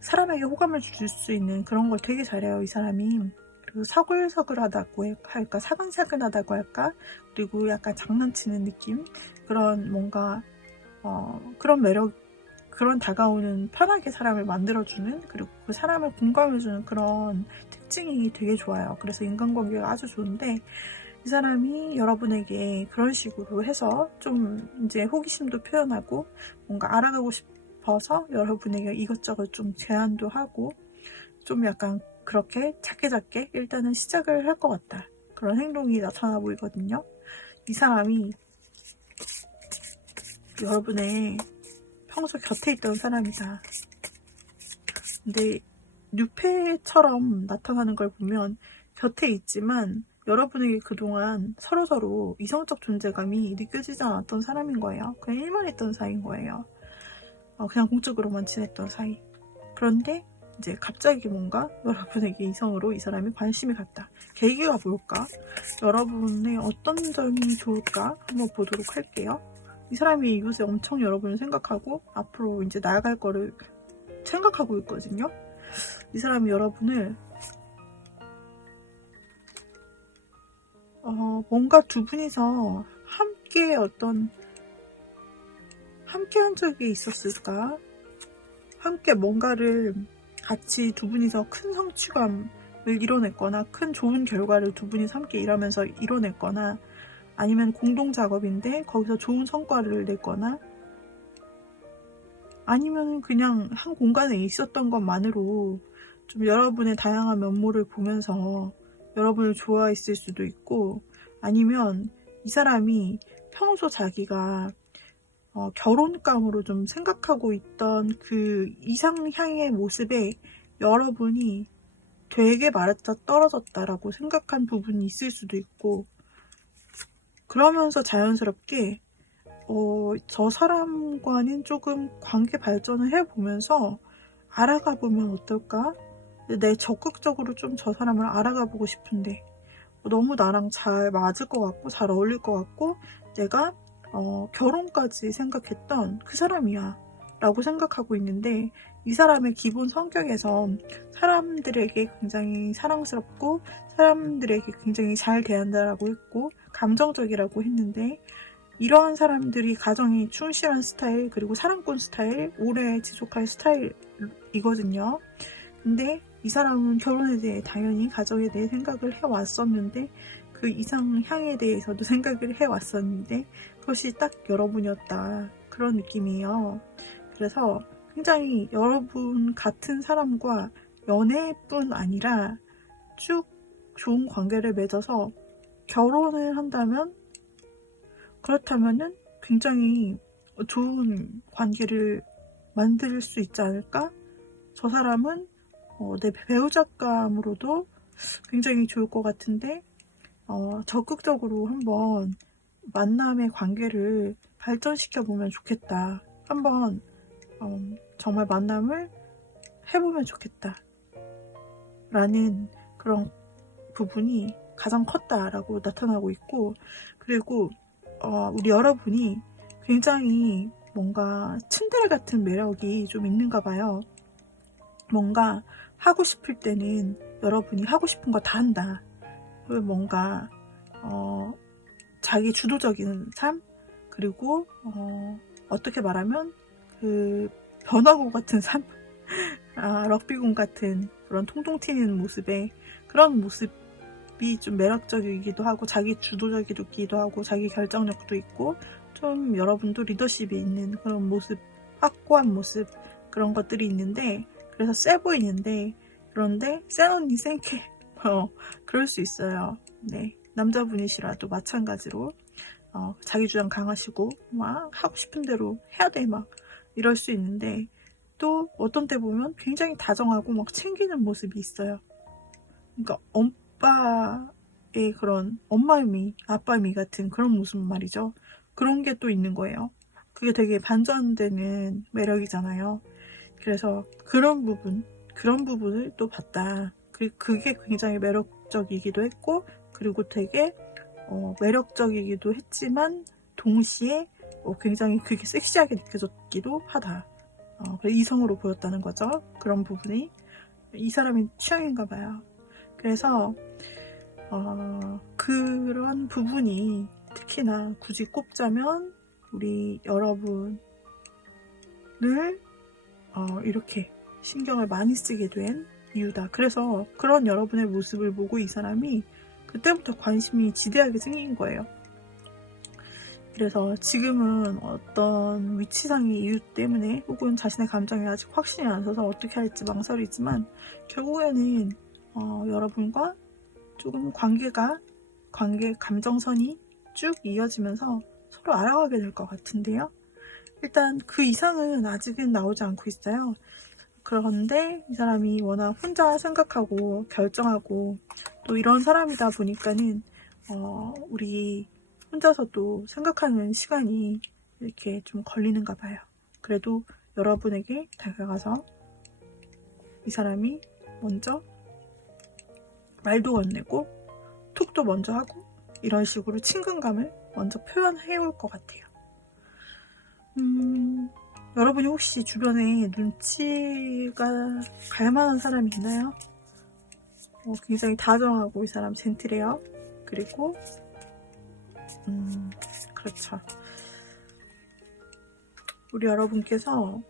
사람에게 호감을 줄 수 있는 그런 걸 되게 잘해요. 이 사람이. 그리고 서글서글하다고 할까 사근사근하다고 할까 그리고 약간 장난치는 느낌 그런 뭔가 그런 매력 그런 다가오는 편하게 사람을 만들어주는 그리고 그 사람을 공감해주는 그런 특징이 되게 좋아요. 그래서 인간관계가 아주 좋은데 이 사람이 여러분에게 그런 식으로 해서 좀 이제 호기심도 표현하고 뭔가 알아가고 싶어서 여러분에게 이것저것 좀 제안도 하고 좀 약간 그렇게 작게 일단은 시작을 할 것 같다. 그런 행동이 나타나 보이거든요. 이 사람이 여러분의 평소 곁에 있던 사람이다. 근데 뉴페처럼 나타나는 걸 보면 곁에 있지만 여러분에게 그동안 서로서로 이성적 존재감이 느껴지지 않았던 사람인 거예요. 그냥 일만 했던 사이인 거예요. 그냥 공적으로만 지냈던 사이. 그런데 이제 갑자기 뭔가 여러분에게 이성으로 이 사람이 관심이 갔다. 계기가 뭘까? 여러분의 어떤 점이 좋을까? 한번 보도록 할게요. 이 사람이 요새 엄청 여러분을 생각하고 앞으로 이제 나아갈 거를 생각하고 있거든요. 이 사람이 여러분을 뭔가 두 분이서 함께 한 적이 있었을까? 함께 뭔가를 같이 두 분이서 큰 성취감을 이뤄냈거나 큰 좋은 결과를 두 분이서 함께 일하면서 이뤄냈거나 아니면 공동 작업인데 거기서 좋은 성과를 냈거나 아니면 그냥 한 공간에 있었던 것만으로 좀 여러분의 다양한 면모를 보면서 여러분을 좋아했을 수도 있고 아니면 이 사람이 평소 자기가 결혼감으로 좀 생각하고 있던 그 이상향의 모습에 여러분이 되게 맞아 떨어졌다라고 생각한 부분이 있을 수도 있고 그러면서 자연스럽게 저 사람과는 조금 관계 발전을 해보면서 알아가 보면 어떨까? 내 적극적으로 좀 저 사람을 알아가 보고 싶은데 너무 나랑 잘 맞을 것 같고 잘 어울릴 것 같고 내가 결혼까지 생각했던 그 사람이야 라고 생각하고 있는데, 이 사람의 기본 성격에서 사람들에게 굉장히 사랑스럽고 사람들에게 굉장히 잘 대한다라고 했고 감정적이라고 했는데, 이러한 사람들이 가정이 충실한 스타일, 그리고 사랑꾼 스타일, 오래 지속할 스타일이거든요. 근데 이 사람은 결혼에 대해 당연히 가정에 대해 생각을 해왔었는데, 그 이상향에 대해서도 생각을 해왔었는데 그것이 딱 여러분이었다, 그런 느낌이에요. 그래서 굉장히 여러분 같은 사람과 연애뿐 아니라 쭉 좋은 관계를 맺어서 결혼을 한다면, 그렇다면은 굉장히 좋은 관계를 만들 수 있지 않을까? 저 사람은 내 배우자감으로도 굉장히 좋을 것 같은데, 적극적으로 한번 만남의 관계를 발전시켜 보면 좋겠다. 한번 정말 만남을 해보면 좋겠다. 라는 그런 부분이 가장 컸다라고 나타나고 있고, 그리고 우리 여러분이 굉장히 뭔가 츤데레 같은 매력이 좀 있는가 봐요. 뭔가 하고 싶을 때는 여러분이 하고 싶은 거 다 한다. 뭔가 자기 주도적인 삶, 그리고 어떻게 말하면 그 변화구 같은 삶, 럭비공 같은 그런 통통 튀는 모습에, 그런 모습이 좀 매력적이기도 하고 자기 주도적이기도 하고 자기 결정력도 있고 좀 여러분도 리더십이 있는 그런 모습, 확고한 모습, 그런 것들이 있는데, 그래서 세 보이는데, 그런데 센 언니 센캐 그럴 수 있어요. 네, 남자분이시라도 마찬가지로 자기 주장 강하시고 막 하고 싶은 대로 해야 돼 막 이럴 수 있는데, 또 어떤 때 보면 굉장히 다정하고 막 챙기는 모습이 있어요. 그러니까 오빠의 그런 엄마미, 아빠미 같은 그런 모습 말이죠. 그런 게 또 있는 거예요. 그게 되게 반전되는 매력이잖아요. 그래서 그런 부분을 또 봤다. 그게 굉장히 매력적이기도 했고, 그리고 되게 매력적이기도 했지만 동시에 굉장히 그게 섹시하게 느껴졌기도 하다. 그래서 이성으로 보였다는 거죠. 그런 부분이 이 사람의 취향인가 봐요. 그래서 그런 부분이 특히나 굳이 꼽자면 우리 여러분을 이렇게 신경을 많이 쓰게 된 이유다. 그래서 그런 여러분의 모습을 보고 이 사람이 그때부터 관심이 지대하게 생긴 거예요. 그래서 지금은 어떤 위치상의 이유 때문에 혹은 자신의 감정이 아직 확신이 안 서서 어떻게 할지 망설이지만, 결국에는 여러분과 조금 감정선이 쭉 이어지면서 서로 알아가게 될 것 같은데요. 일단 그 이상은 아직은 나오지 않고 있어요. 그런데 이 사람이 워낙 혼자 생각하고 결정하고 또 이런 사람이다 보니까는 우리 혼자서도 생각하는 시간이 이렇게 좀 걸리는가 봐요. 그래도 여러분에게 다가가서 이 사람이 먼저 말도 건네고 톡도 먼저 하고 이런 식으로 친근감을 먼저 표현해 올 것 같아요. 여러분이 혹시 주변에 눈치가 갈 만한 사람이 있나요? 굉장히 다정하고 이 사람 젠틀해요. 그리고 그렇죠. 우리 여러분께서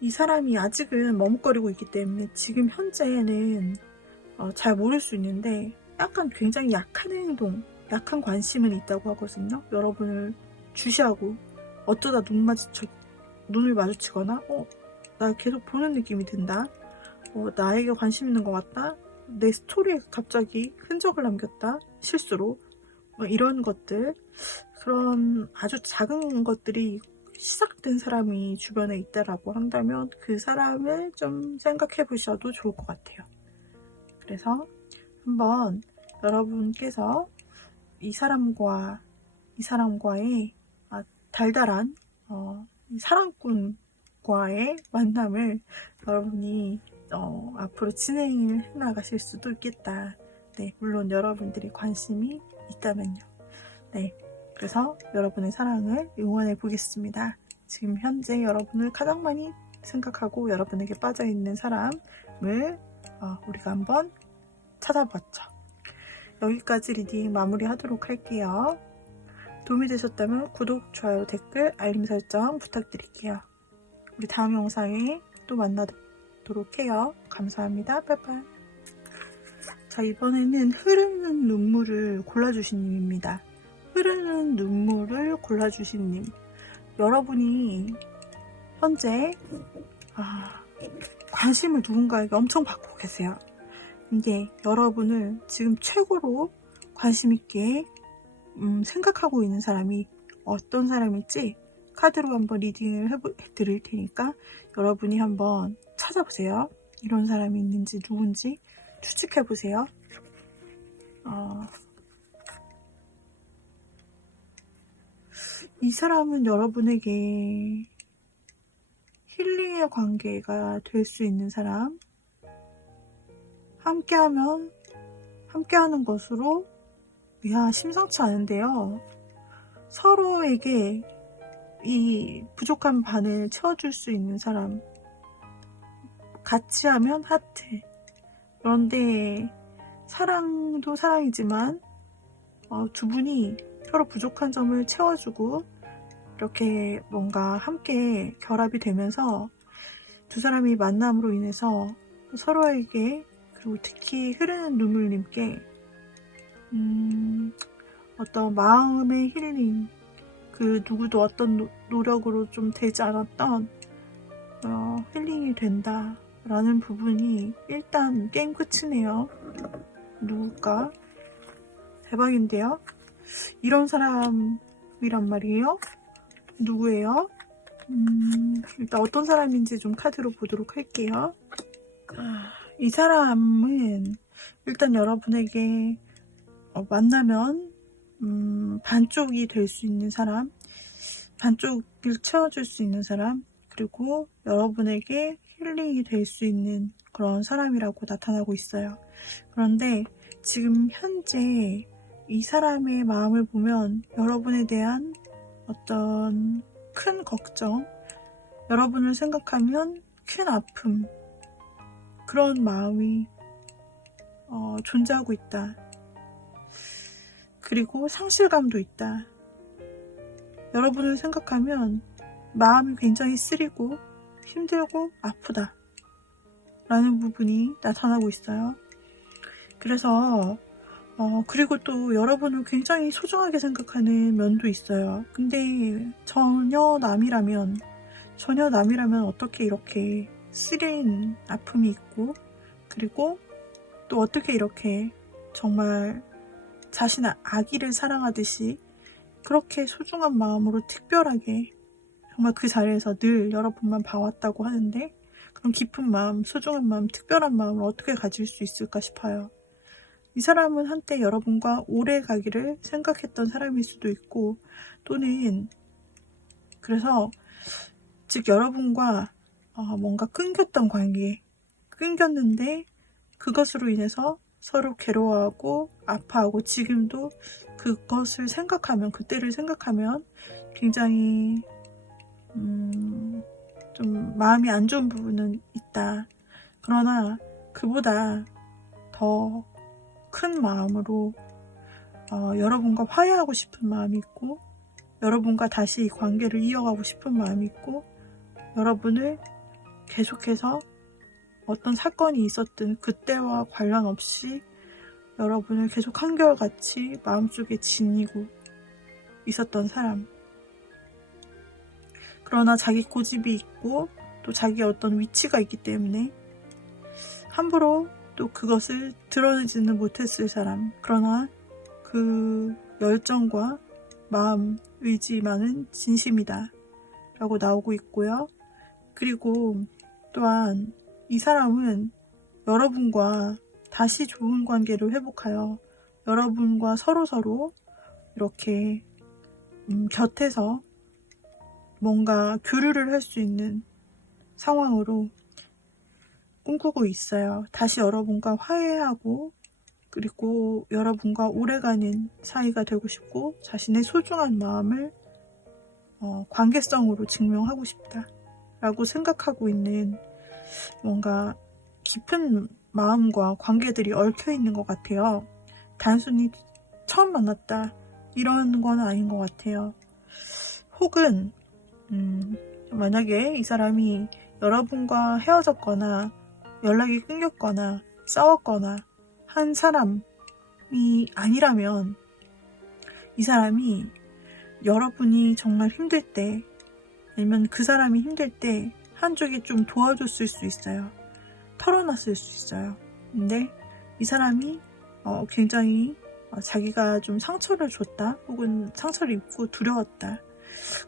이 사람이 아직은 머뭇거리고 있기 때문에 지금 현재는 잘 모를 수 있는데, 약간 굉장히 약한 행동, 약한 관심은 있다고 하거든요. 여러분을 주시하고 어쩌다 눈을 마주치거나 나 계속 보는 느낌이 든다, 나에게 관심 있는 것 같다, 내 스토리에 갑자기 흔적을 남겼다 실수로, 이런 것들, 그런 아주 작은 것들이 시작된 사람이 주변에 있다라고 한다면 그 사람을 좀 생각해 보셔도 좋을 것 같아요. 그래서 한번 여러분께서 이 사람과의 달달한 사랑꾼과의 만남을 여러분이 앞으로 진행을 해나가실 수도 있겠다. 네, 물론 여러분들이 관심이 있다면요. 네, 그래서 여러분의 사랑을 응원해 보겠습니다. 지금 현재 여러분을 가장 많이 생각하고 여러분에게 빠져있는 사람을 우리가 한번 찾아봤죠. 여기까지 리딩 마무리하도록 할게요. 도움이 되셨다면 구독, 좋아요, 댓글, 알림 설정 부탁드릴게요. 우리 다음 영상에 또 만나도록 해요. 감사합니다. 빠이빠이. 자, 이번에는 흐르는 눈물을 골라주신 님입니다. 흐르는 눈물을 골라주신 님. 여러분이 현재 관심을 누군가에게 엄청 받고 계세요. 근데 여러분을 지금 최고로 관심있게 생각하고 있는 사람이 어떤 사람일지 카드로 한번 리딩을 해드릴 테니까 여러분이 한번 찾아보세요. 이런 사람이 있는지 누군지 추측해보세요. 이 사람은 여러분에게 힐링의 관계가 될 수 있는 사람, 함께하는 것으로 심상치 않은데요. 서로에게 이 부족한 반을 채워줄 수 있는 사람, 같이 하면 하트. 그런데 사랑도 사랑이지만 두 분이 서로 부족한 점을 채워주고 이렇게 뭔가 함께 결합이 되면서 두 사람이 만남으로 인해서 서로에게, 그리고 특히 흐르는 눈물님께 어떤 마음의 힐링, 그 누구도 어떤 노력으로 좀 되지 않았던 힐링이 된다 라는 부분이 일단 게임 끝이네요. 누굴까? 대박인데요. 이런 사람이란 말이에요. 누구예요? 일단 어떤 사람인지 좀 카드로 보도록 할게요. 이 사람은 일단 여러분에게 만나면 반쪽이 될 수 있는 사람, 반쪽을 채워줄 수 있는 사람, 그리고 여러분에게 힐링이 될 수 있는 그런 사람이라고 나타나고 있어요. 그런데 지금 현재 이 사람의 마음을 보면 여러분에 대한 어떤 큰 걱정, 여러분을 생각하면 큰 아픔, 그런 마음이 존재하고 있다. 그리고 상실감도 있다. 여러분을 생각하면 마음이 굉장히 쓰리고 힘들고 아프다 라는 부분이 나타나고 있어요. 그래서 그리고 또 여러분을 굉장히 소중하게 생각하는 면도 있어요. 근데 전혀 남이라면 어떻게 이렇게 쓰린 아픔이 있고, 그리고 또 어떻게 이렇게 정말 자신의 아기를 사랑하듯이 그렇게 소중한 마음으로 특별하게 정말 그 자리에서 늘 여러분만 봐왔다고 하는데, 그런 깊은 마음, 소중한 마음, 특별한 마음을 어떻게 가질 수 있을까 싶어요. 이 사람은 한때 여러분과 오래 가기를 생각했던 사람일 수도 있고, 또는 그래서 즉 여러분과 뭔가 끊겼던 관계, 끊겼는데 그것으로 인해서 서로 괴로워하고 아파하고, 지금도 그것을 생각하면, 그때를 생각하면 굉장히 좀 마음이 안 좋은 부분은 있다. 그러나 그보다 더 큰 마음으로 여러분과 화해하고 싶은 마음이 있고, 여러분과 다시 이 관계를 이어가고 싶은 마음이 있고, 여러분을 계속해서 어떤 사건이 있었든 그때와 관련 없이 여러분을 계속 한결같이 마음속에 지니고 있었던 사람. 그러나 자기 고집이 있고 또 자기 어떤 위치가 있기 때문에 함부로 또 그것을 드러내지는 못했을 사람. 그러나 그 열정과 마음, 의지만은 진심이다 라고 나오고 있고요. 그리고 또한 이 사람은 여러분과 다시 좋은 관계를 회복하여 여러분과 서로 이렇게 곁에서 뭔가 교류를 할 수 있는 상황으로 꿈꾸고 있어요. 다시 여러분과 화해하고, 그리고 여러분과 오래가는 사이가 되고 싶고, 자신의 소중한 마음을 관계성으로 증명하고 싶다 라고 생각하고 있는 뭔가 깊은 마음과 관계들이 얽혀 있는 것 같아요. 단순히 처음 만났다 이런 건 아닌 것 같아요. 혹은 만약에 이 사람이 여러분과 헤어졌거나 연락이 끊겼거나 싸웠거나 한 사람이 아니라면 이 사람이 여러분이 정말 힘들 때 아니면 그 사람이 힘들 때 한쪽이 좀 도와줬을 수 있어요. 털어놨을 수 있어요. 근데 이 사람이 굉장히 자기가 좀 상처를 줬다 혹은 상처를 입고 두려웠다.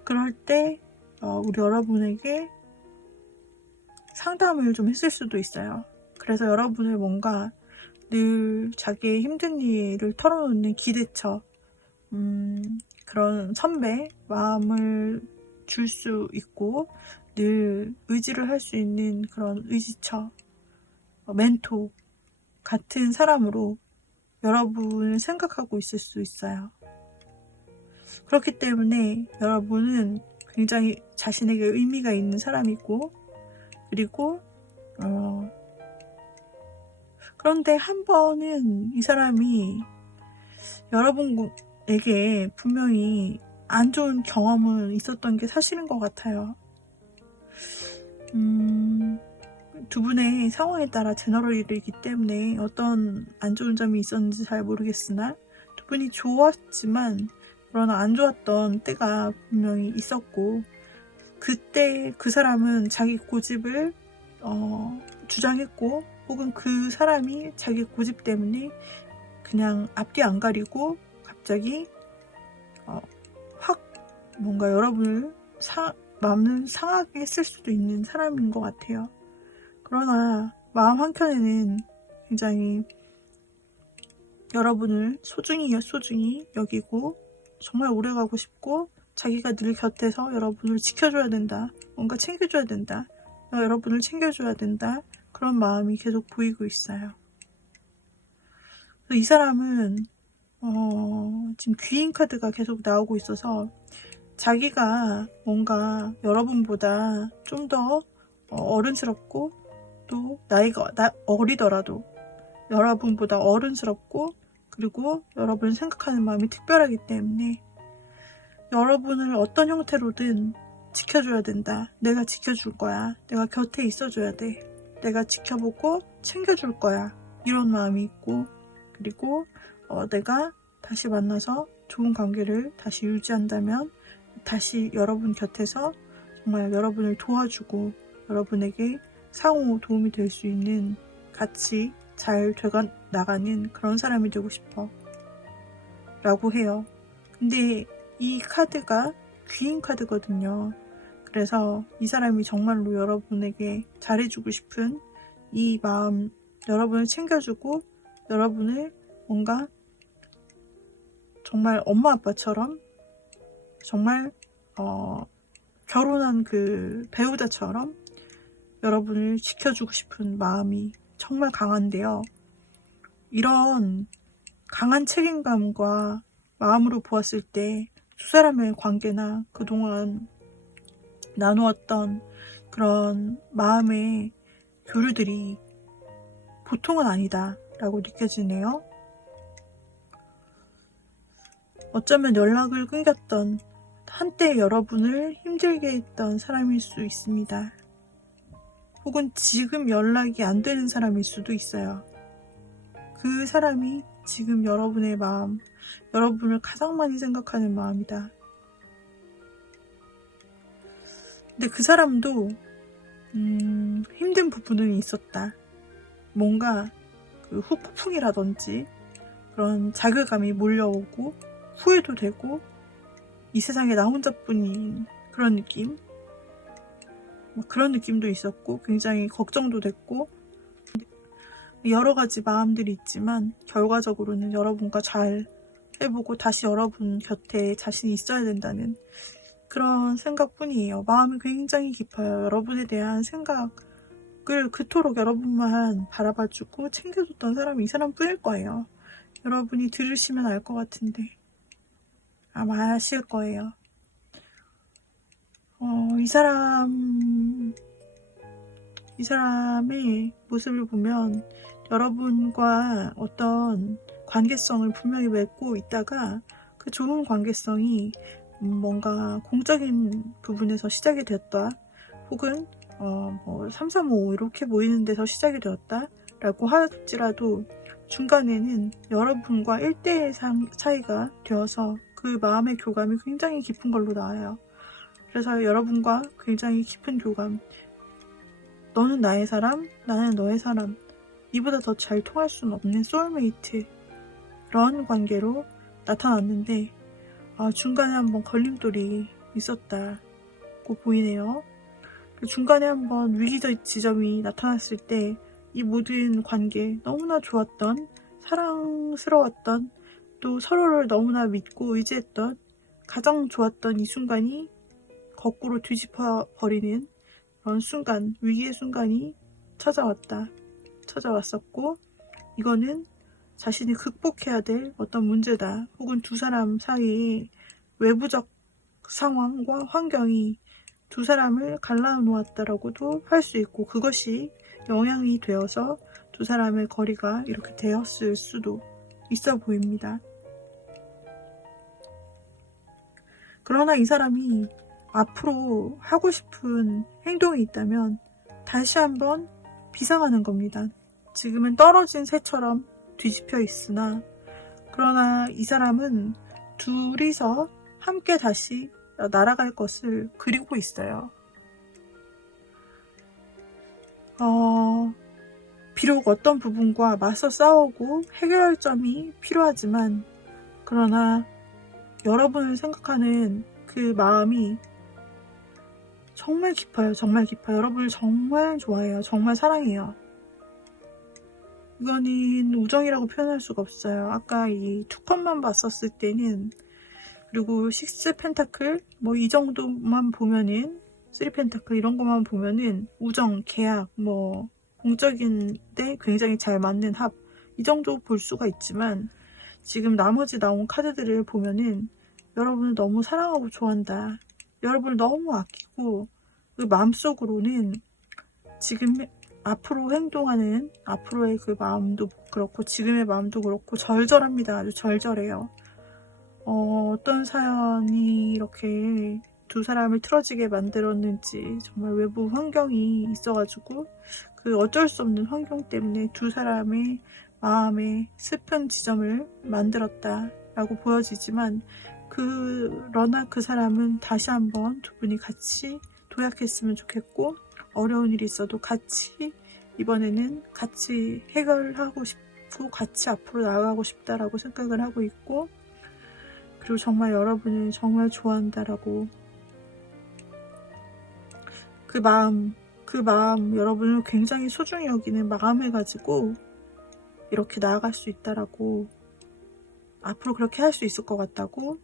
그럴 때 우리 여러분에게 상담을 좀 했을 수도 있어요. 그래서 여러분을 뭔가 늘 자기의 힘든 일을 털어놓는 기대처, 그런 선배 마음을 줄 수 있고 늘 의지를 할 수 있는 그런 의지처, 멘토 같은 사람으로 여러분을 생각하고 있을 수 있어요. 그렇기 때문에 여러분은 굉장히 자신에게 의미가 있는 사람이고, 그리고 그런데 한 번은 이 사람이 여러분에게 분명히 안 좋은 경험은 있었던 게 사실인 것 같아요. 두 분의 상황에 따라 제너럴이기 때문에 어떤 안 좋은 점이 있었는지 잘 모르겠으나 두 분이 좋았지만 그러나 안 좋았던 때가 분명히 있었고, 그때 그 사람은 자기 고집을 주장했고, 혹은 그 사람이 자기 고집 때문에 그냥 앞뒤 안 가리고 갑자기 확 뭔가 여러분을 마음을 상하게 했을 수도 있는 사람인 것 같아요. 그러나 마음 한켠에는 굉장히 여러분을 소중히 여기고 정말 오래 가고 싶고, 자기가 늘 곁에서 여러분을 지켜줘야 된다, 뭔가 챙겨줘야 된다, 여러분을 챙겨줘야 된다, 그런 마음이 계속 보이고 있어요. 이 사람은 지금 귀인 카드가 계속 나오고 있어서 자기가 뭔가 여러분보다 좀 더 어른스럽고, 또 나이가 어리더라도 여러분보다 어른스럽고, 그리고 여러분을 생각하는 마음이 특별하기 때문에 여러분을 어떤 형태로든 지켜줘야 된다. 내가 지켜줄 거야. 내가 곁에 있어줘야 돼. 내가 지켜보고 챙겨줄 거야. 이런 마음이 있고, 그리고 내가 다시 만나서 좋은 관계를 다시 유지한다면 다시 여러분 곁에서 정말 여러분을 도와주고 여러분에게 상호 도움이 될 수 있는, 같이 잘 돼가 나가는 그런 사람이 되고 싶어 라고 해요. 근데 이 카드가 귀인 카드거든요. 그래서 이 사람이 정말로 여러분에게 잘해주고 싶은 이 마음, 여러분을 챙겨주고 여러분을 뭔가 정말 엄마 아빠처럼, 정말 결혼한 그 배우자처럼 여러분을 지켜주고 싶은 마음이 정말 강한데요. 이런 강한 책임감과 마음으로 보았을 때 두 사람의 관계나 그동안 나누었던 그런 마음의 교류들이 보통은 아니다 라고 느껴지네요. 어쩌면 연락을 끊겼던, 한때 여러분을 힘들게 했던 사람일 수 있습니다. 혹은 지금 연락이 안 되는 사람일 수도 있어요. 그 사람이 지금 여러분의 마음, 여러분을 가장 많이 생각하는 마음이다. 근데 그 사람도 힘든 부분은 있었다. 뭔가 그 후폭풍이라든지 그런 자괴감이 몰려오고 후회도 되고, 이 세상에 나 혼자뿐인 그런 느낌, 그런 느낌도 있었고, 굉장히 걱정도 됐고, 여러 가지 마음들이 있지만 결과적으로는 여러분과 잘 해보고 다시 여러분 곁에 자신이 있어야 된다는 그런 생각뿐이에요. 마음이 굉장히 깊어요. 여러분에 대한 생각을 그토록 여러분만 바라봐주고 챙겨줬던 사람이 이 사람뿐일 거예요. 여러분이 들으시면 알 것 같은데 아마 아실 거예요. 이 사람의 모습을 보면 여러분과 어떤 관계성을 분명히 맺고 있다가 그 좋은 관계성이 뭔가 공적인 부분에서 시작이 됐다. 혹은 3, 3, 5 이렇게 모이는 데서 시작이 되었다 라고 할지라도 중간에는 여러분과 1대1 사이가 되어서 그 마음의 교감이 굉장히 깊은 걸로 나와요. 그래서 여러분과 굉장히 깊은 교감, 너는 나의 사람, 나는 너의 사람, 이보다 더 잘 통할 수는 없는 소울메이트, 그런 관계로 나타났는데 중간에 한번 걸림돌이 있었다고 보이네요. 중간에 한번 위기적 지점이 나타났을 때 이 모든 관계, 너무나 좋았던, 사랑스러웠던, 또 서로를 너무나 믿고 의지했던, 가장 좋았던 이 순간이 거꾸로 뒤집어 버리는 그런 순간, 위기의 순간이 찾아왔었고, 이거는 자신이 극복해야 될 어떤 문제다, 혹은 두 사람 사이의 외부적 상황과 환경이 두 사람을 갈라놓았다라고도 할 수 있고, 그것이 영향이 되어서 두 사람의 거리가 이렇게 되었을 수도 있어 보입니다. 그러나 이 사람이 앞으로 하고 싶은 행동이 있다면 다시 한번 비상하는 겁니다. 지금은 떨어진 새처럼 뒤집혀 있으나, 그러나 이 사람은 둘이서 함께 다시 날아갈 것을 그리고 있어요. 비록 어떤 부분과 맞서 싸우고 해결할 점이 필요하지만, 그러나 여러분을 생각하는 그 마음이 정말 깊어요. 정말 깊어요. 여러분을 정말 좋아해요. 정말 사랑해요. 이거는 우정이라고 표현할 수가 없어요. 아까 이 투컷만 봤었을 때는, 그리고 6 펜타클 이 정도만 보면은, 3 펜타클 이런 것만 보면은 우정, 계약, 공적인데 굉장히 잘 맞는 합, 이 정도 볼 수가 있지만, 지금 나머지 나온 카드들을 보면은 여러분을 너무 사랑하고 좋아한다, 여러분을 너무 아끼고, 그 마음속으로는 지금 앞으로 행동하는 앞으로의 그 마음도 그렇고 지금의 마음도 그렇고 절절합니다. 아주 절절해요. 어떤 사연이 이렇게 두 사람을 틀어지게 만들었는지, 정말 외부 환경이 있어가지고 그 어쩔 수 없는 환경 때문에 두 사람의 마음에 슬픈 지점을 만들었다라고 보여지지만, 그러나 그 사람은 다시 한번 두 분이 같이 도약했으면 좋겠고, 어려운 일이 있어도 같이 이번에는 같이 해결하고 싶고 같이 앞으로 나아가고 싶다라고 생각을 하고 있고, 그리고 정말 여러분을 정말 좋아한다라고, 그 마음, 여러분을 굉장히 소중히 여기는 마음을 가지고 이렇게 나아갈 수 있다라고, 앞으로 그렇게 할 수 있을 것 같다고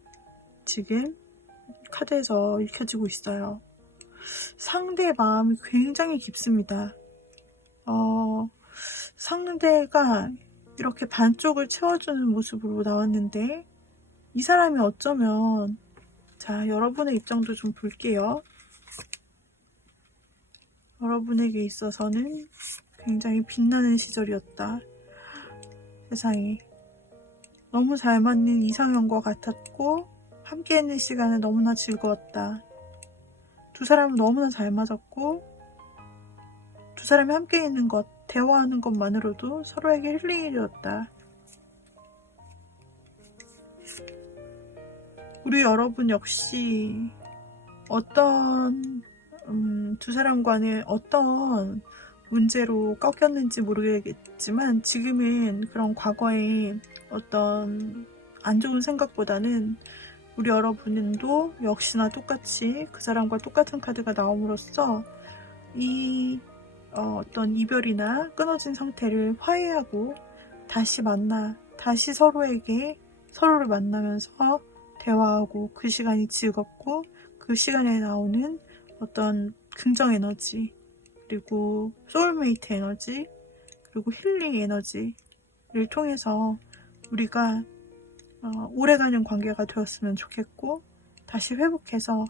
지금 카드에서 읽혀지고 있어요. 상대의 마음이 굉장히 깊습니다. 상대가 이렇게 반쪽을 채워주는 모습으로 나왔는데, 이 사람이 어쩌면, 자, 여러분의 입장도 좀 볼게요. 여러분에게 있어서는 굉장히 빛나는 시절이었다. 세상에. 너무 잘 맞는 이상형과 같았고, 함께 있는 시간은 너무나 즐거웠다. 두 사람은 너무나 잘 맞았고, 두 사람이 함께 있는 것, 대화하는 것만으로도 서로에게 힐링이 되었다. 우리 여러분 역시 두 사람 간에 어떤 문제로 꺾였는지 모르겠지만, 지금은 그런 과거의 어떤 안 좋은 생각보다는 우리 여러분도 역시나 똑같이 그 사람과 똑같은 카드가 나옴으로써 이 어떤 이별이나 끊어진 상태를 화해하고 다시 서로를 만나면서 대화하고, 그 시간이 즐겁고 그 시간에 나오는 어떤 긍정 에너지, 그리고 소울메이트 에너지, 그리고 힐링 에너지를 통해서 우리가 오래가는 관계가 되었으면 좋겠고, 다시 회복해서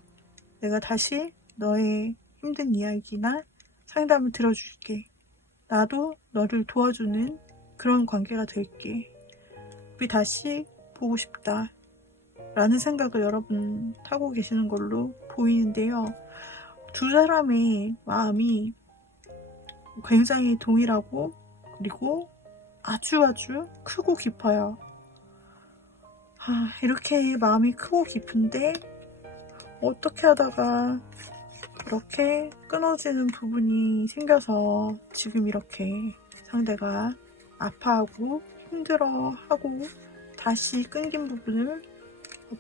내가 다시 너의 힘든 이야기나 상담을 들어줄게. 나도 너를 도와주는 그런 관계가 될게. 우리 다시 보고 싶다 라는 생각을 여러분 하고 계시는 걸로 보이는데요. 두 사람의 마음이 굉장히 동일하고 그리고 아주 크고 깊어요. 이렇게 마음이 크고 깊은데 어떻게 하다가 이렇게 끊어지는 부분이 생겨서 지금 이렇게 상대가 아파하고 힘들어하고 다시 끊긴 부분을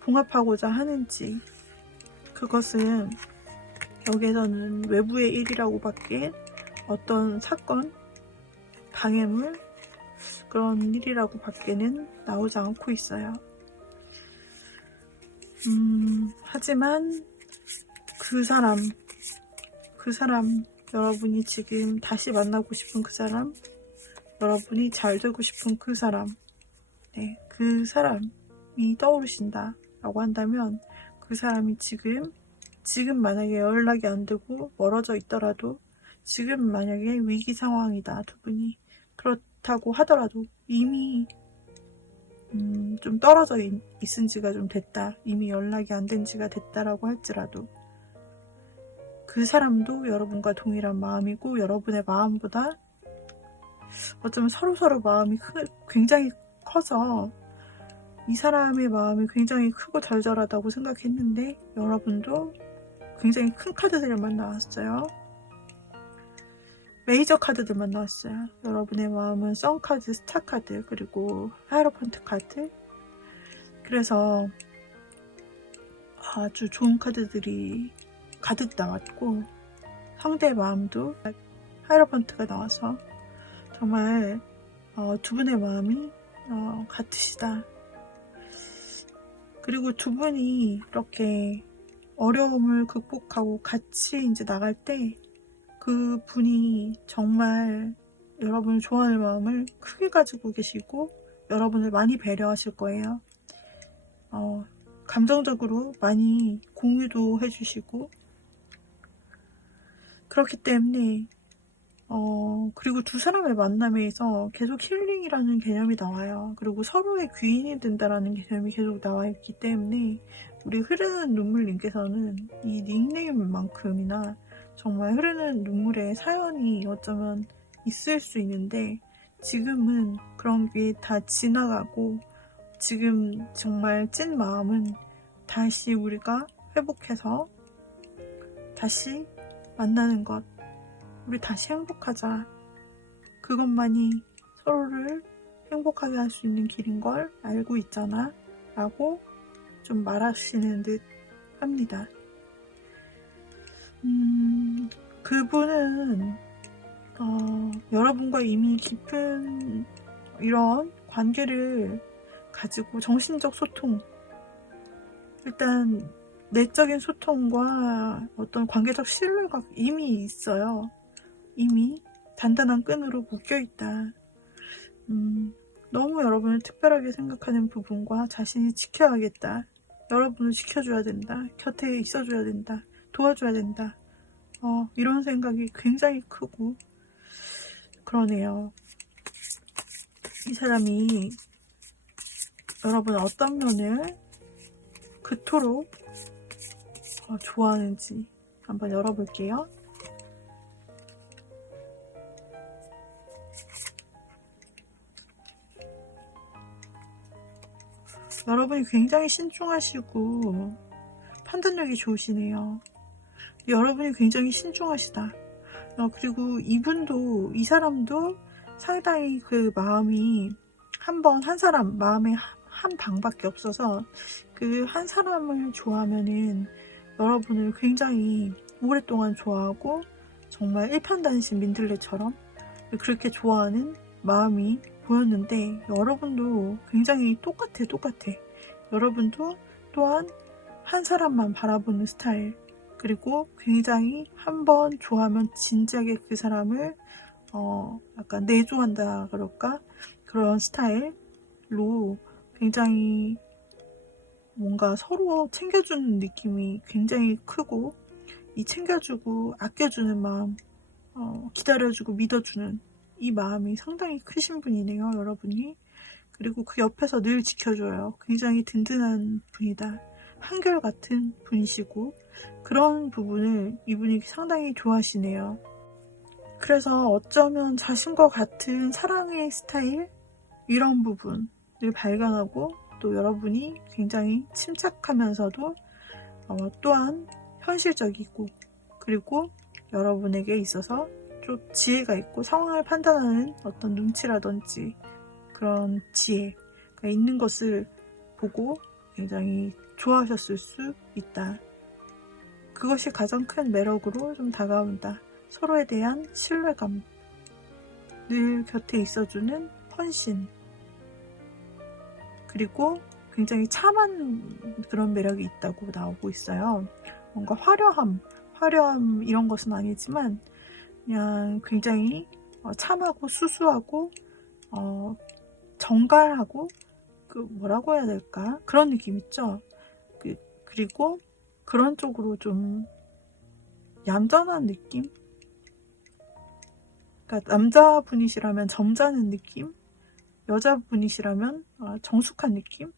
봉합하고자 하는지, 그것은 여기에서는 외부의 일이라고 밖에 어떤 사건, 방해물, 그런 일이라고 밖에는 나오지 않고 있어요. 하지만 그 사람, 여러분이 지금 다시 만나고 싶은 그 사람, 여러분이 잘 되고 싶은 그 사람, 네, 그 사람이 떠오르신다 라고 한다면, 그 사람이 지금 만약에 연락이 안 되고 멀어져 있더라도, 지금 만약에 위기 상황이다, 두 분이. 그렇다고 하더라도 이미 좀 떨어져 있은 지가 좀 됐다, 이미 연락이 안 된 지가 됐다라고 할지라도 그 사람도 여러분과 동일한 마음이고, 여러분의 마음보다 어쩌면 서로 마음이 굉장히 커서 이 사람의 마음이 굉장히 크고 절절하다고 생각했는데, 여러분도 굉장히 큰 카드들만 나왔어요. 메이저 카드들만 나왔어요. 여러분의 마음은 선카드, 스타카드, 그리고 하이로펀트 카드. 그래서 아주 좋은 카드들이 가득 나왔고, 상대의 마음도 하이로펀트가 나와서 정말 두 분의 마음이 같으시다. 그리고 두 분이 이렇게 어려움을 극복하고 같이 이제 나갈 때, 그 분이 정말 여러분을 좋아하는 마음을 크게 가지고 계시고 여러분을 많이 배려하실 거예요. 감정적으로 많이 공유도 해주시고, 그렇기 때문에 그리고 두 사람의 만남에서 계속 힐링이라는 개념이 나와요. 그리고 서로의 귀인이 된다라는 개념이 계속 나와 있기 때문에, 우리 흐르는 눈물님께서는 이 닉네임만큼이나 정말 흐르는 눈물의 사연이 어쩌면 있을 수 있는데, 지금은 그런 게 다 지나가고, 지금 정말 찐 마음은 다시 우리가 회복해서 다시 만나는 것, 우리 다시 행복하자, 그것만이 서로를 행복하게 할 수 있는 길인 걸 알고 있잖아 라고 좀 말하시는 듯 합니다. 그분은 여러분과 이미 깊은 이런 관계를 가지고 정신적 소통, 일단 내적인 소통과 어떤 관계적 신뢰가 이미 있어요. 이미 단단한 끈으로 묶여있다. 너무 여러분을 특별하게 생각하는 부분과 자신이 지켜야겠다, 여러분을 지켜줘야 된다, 곁에 있어줘야 된다, 도와줘야 된다, 이런 생각이 굉장히 크고 그러네요. 이 사람이 여러분 어떤 면을 그토록 좋아하는지 한번 열어볼게요. 여러분이 굉장히 신중하시고 판단력이 좋으시네요. 여러분이 굉장히 신중하시다. 그리고 이분도, 이 사람도 상당히 그 마음이 한 사람 마음에 한 방밖에 없어서, 그 한 사람을 좋아하면은 여러분을 굉장히 오랫동안 좋아하고, 정말 일편단심 민들레처럼 그렇게 좋아하는 마음이 보였는데, 여러분도 굉장히 똑같아. 여러분도 또한 한 사람만 바라보는 스타일, 그리고 굉장히 한번 좋아하면 진지하게 그 사람을 약간 내조한다 그럴까, 그런 스타일로 굉장히 뭔가 서로 챙겨주는 느낌이 굉장히 크고, 이 챙겨주고 아껴주는 마음, 기다려주고 믿어주는 이 마음이 상당히 크신 분이네요, 여러분이. 그리고 그 옆에서 늘 지켜줘요. 굉장히 든든한 분이다. 한결같은 분이시고, 그런 부분을 이분이 상당히 좋아하시네요. 그래서 어쩌면 자신과 같은 사랑의 스타일, 이런 부분을 발견하고, 또 여러분이 굉장히 침착하면서도 또한 현실적이고, 그리고 여러분에게 있어서 좀 지혜가 있고 상황을 판단하는 어떤 눈치라든지 그런 지혜가 있는 것을 보고 굉장히 좋아하셨을 수 있다. 그것이 가장 큰 매력으로 좀 다가온다. 서로에 대한 신뢰감, 늘 곁에 있어주는 헌신, 그리고 굉장히 참한 그런 매력이 있다고 나오고 있어요. 뭔가 화려함 이런 것은 아니지만 그냥 굉장히 참하고 수수하고 정갈하고, 그 뭐라고 해야 될까, 그런 느낌 있죠. 그리고 그런 쪽으로 좀 얌전한 느낌, 그러니까 남자분이시라면 점잖은 느낌, 여자분이시라면 정숙한 느낌,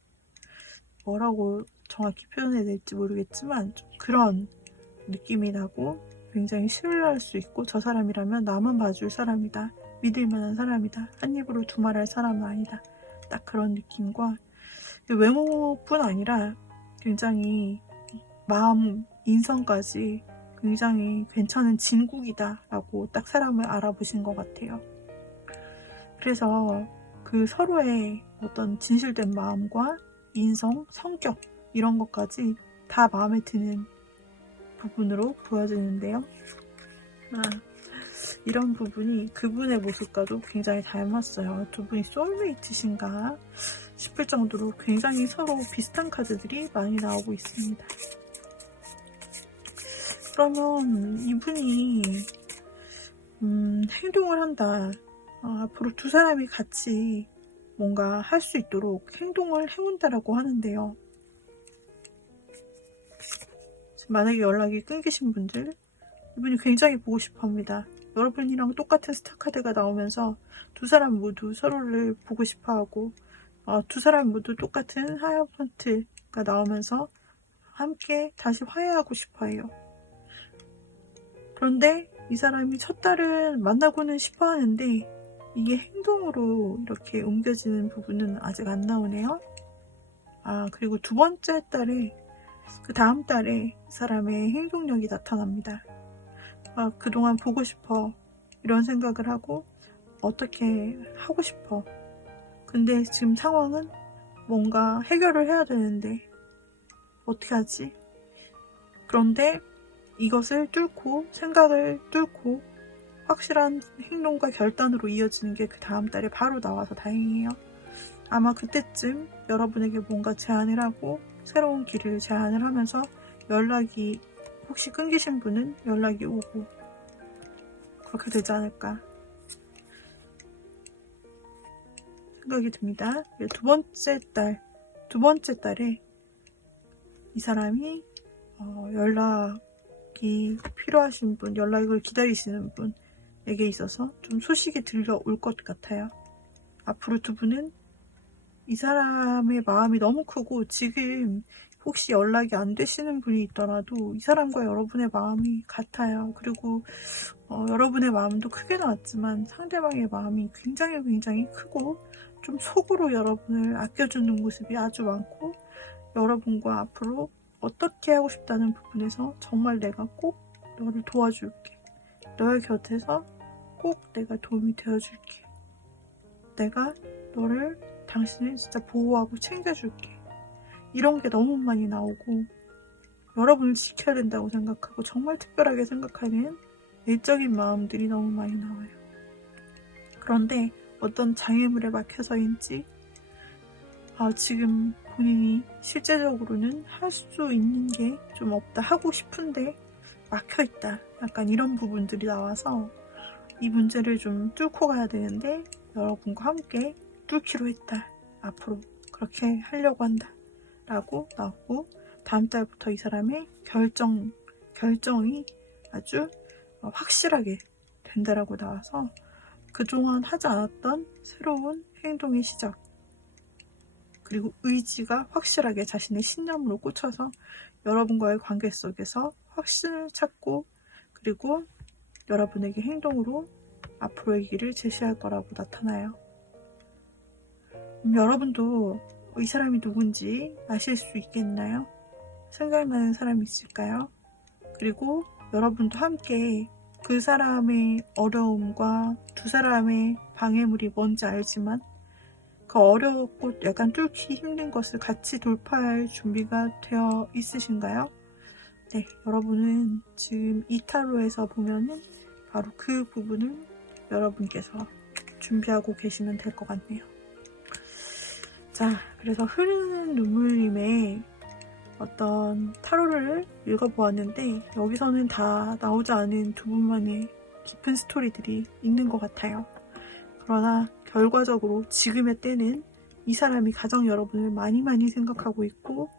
뭐라고 정확히 표현해야 될지 모르겠지만 좀 그런 느낌이 나고, 굉장히 신뢰할 수 있고, 저 사람이라면 나만 봐줄 사람이다, 믿을 만한 사람이다, 한 입으로 두말할 사람은 아니다, 딱 그런 느낌과, 외모뿐 아니라 굉장히 마음, 인성까지 굉장히 괜찮은 진국이다 라고 딱 사람을 알아보신 것 같아요. 그래서 그 서로의 어떤 진실된 마음과 인성, 성격, 이런 것까지 다 마음에 드는 부분으로 보여지는데요. 이런 부분이 그분의 모습과도 굉장히 닮았어요. 두 분이 소울메이트신가 싶을 정도로 굉장히 서로 비슷한 카드들이 많이 나오고 있습니다. 그러면 이분이 행동을 한다. 앞으로 두 사람이 같이 뭔가 할 수 있도록 행동을 해온다라고 하는데요. 만약에 연락이 끊기신 분들, 이분이 굉장히 보고 싶어 합니다. 여러분이랑 똑같은 스타카드가 나오면서 두 사람 모두 서로를 보고 싶어 하고, 두 사람 모두 똑같은 하이어펀트가 나오면서 함께 다시 화해하고 싶어 해요. 그런데 이 사람이 첫 달은 만나고는 싶어 하는데 이게 행동으로 이렇게 옮겨지는 부분은 아직 안 나오네요. 그리고 두 번째 달에, 그 다음 달에 이 사람의 행동력이 나타납니다. 그동안 보고 싶어, 이런 생각을 하고 어떻게 하고 싶어. 근데 지금 상황은 뭔가 해결을 해야 되는데 어떻게 하지? 그런데 이것을 뚫고, 생각을 뚫고 확실한 행동과 결단으로 이어지는 게 그 다음 달에 바로 나와서 다행이에요. 아마 그때쯤 여러분에게 뭔가 제안을 하고 새로운 길을 제안을 하면서 연락이, 혹시 끊기신 분은 연락이 오고 그렇게 되지 않을까 생각이 듭니다. 두 번째 달에 이 사람이 연락이 필요하신 분, 연락을 기다리시는 분에게 있어서 좀 소식이 들려올 것 같아요. 앞으로 두 분은 이 사람의 마음이 너무 크고, 지금 혹시 연락이 안 되시는 분이 있더라도 이 사람과 여러분의 마음이 같아요. 그리고 여러분의 마음도 크게 나왔지만 상대방의 마음이 굉장히 크고, 좀 속으로 여러분을 아껴주는 모습이 아주 많고, 여러분과 앞으로 어떻게 하고 싶다는 부분에서 정말 내가 꼭 너를 도와줄게, 너의 곁에서 꼭 내가 도움이 되어줄게, 내가 너를, 당신을 진짜 보호하고 챙겨줄게, 이런 게 너무 많이 나오고, 여러분을 지켜야 된다고 생각하고 정말 특별하게 생각하는 내적인 마음들이 너무 많이 나와요. 그런데 어떤 장애물에 막혀서인지 지금 본인이 실제적으로는 할 수 있는 게 좀 없다, 하고 싶은데 막혀있다, 약간 이런 부분들이 나와서 이 문제를 좀 뚫고 가야 되는데 여러분과 함께 뚫기로 했다, 앞으로 그렇게 하려고 한다, 라고 나오고, 다음 달부터 이 사람의 결정이 아주 확실하게 된다라고 나와서 그동안 하지 않았던 새로운 행동의 시작, 그리고 의지가 확실하게 자신의 신념으로 꽂혀서 여러분과의 관계 속에서 확신을 찾고, 그리고 여러분에게 행동으로 앞으로의 길을 제시할 거라고 나타나요. 여러분도 이 사람이 누군지 아실 수 있겠나요? 생각나는 사람이 있을까요? 그리고 여러분도 함께 그 사람의 어려움과 두 사람의 방해물이 뭔지 알지만 그 어렵고 약간 뚫기 힘든 것을 같이 돌파할 준비가 되어 있으신가요? 네, 여러분은 지금 이 타로에서 보면은 바로 그 부분을 여러분께서 준비하고 계시면 될 것 같네요. 자, 그래서 흐르는 눈물님의 어떤 타로를 읽어보았는데, 여기서는 다 나오지 않은 두 분만의 깊은 스토리들이 있는 것 같아요. 그러나 결과적으로 지금의 때는 이 사람이 가장 여러분을 많이 생각하고 있고,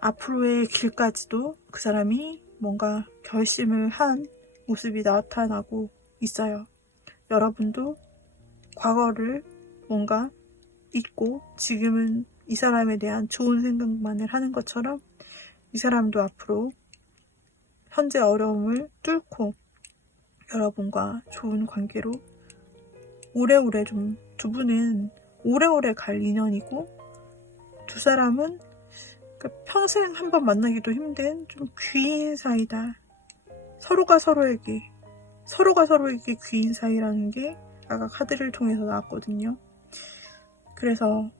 앞으로의 길까지도 그 사람이 뭔가 결심을 한 모습이 나타나고 있어요. 여러분도 과거를 뭔가 잊고 지금은 이 사람에 대한 좋은 생각만을 하는 것처럼, 이 사람도 앞으로 현재 어려움을 뚫고 여러분과 좋은 관계로 오래오래 두 분은 오래오래 갈 인연이고, 두 사람은 평생 한번 만나기도 힘든 좀 귀인 사이다. 서로가 서로에게 귀인 사이라는 게 아까 카드를 통해서 나왔거든요. 그래서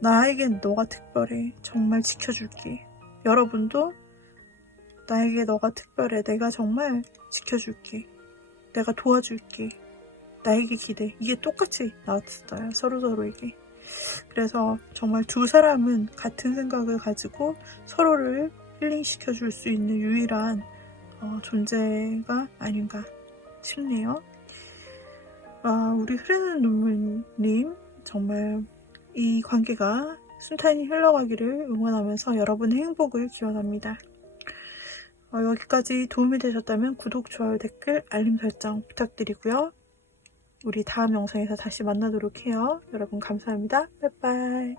나에겐 너가 특별해. 정말 지켜줄게. 여러분도 나에게 너가 특별해. 내가 정말 지켜줄게. 내가 도와줄게. 나에게 기대. 이게 똑같이 나왔어요. 서로에게. 그래서 정말 두 사람은 같은 생각을 가지고 서로를 힐링시켜줄 수 있는 유일한 존재가 아닌가 싶네요. 우리 흐르는 눈물님, 정말 이 관계가 순탄히 흘러가기를 응원하면서 여러분의 행복을 기원합니다. 여기까지 도움이 되셨다면 구독, 좋아요, 댓글, 알림 설정 부탁드리고요. 우리 다음 영상에서 다시 만나도록 해요. 여러분 감사합니다. 빠이빠이.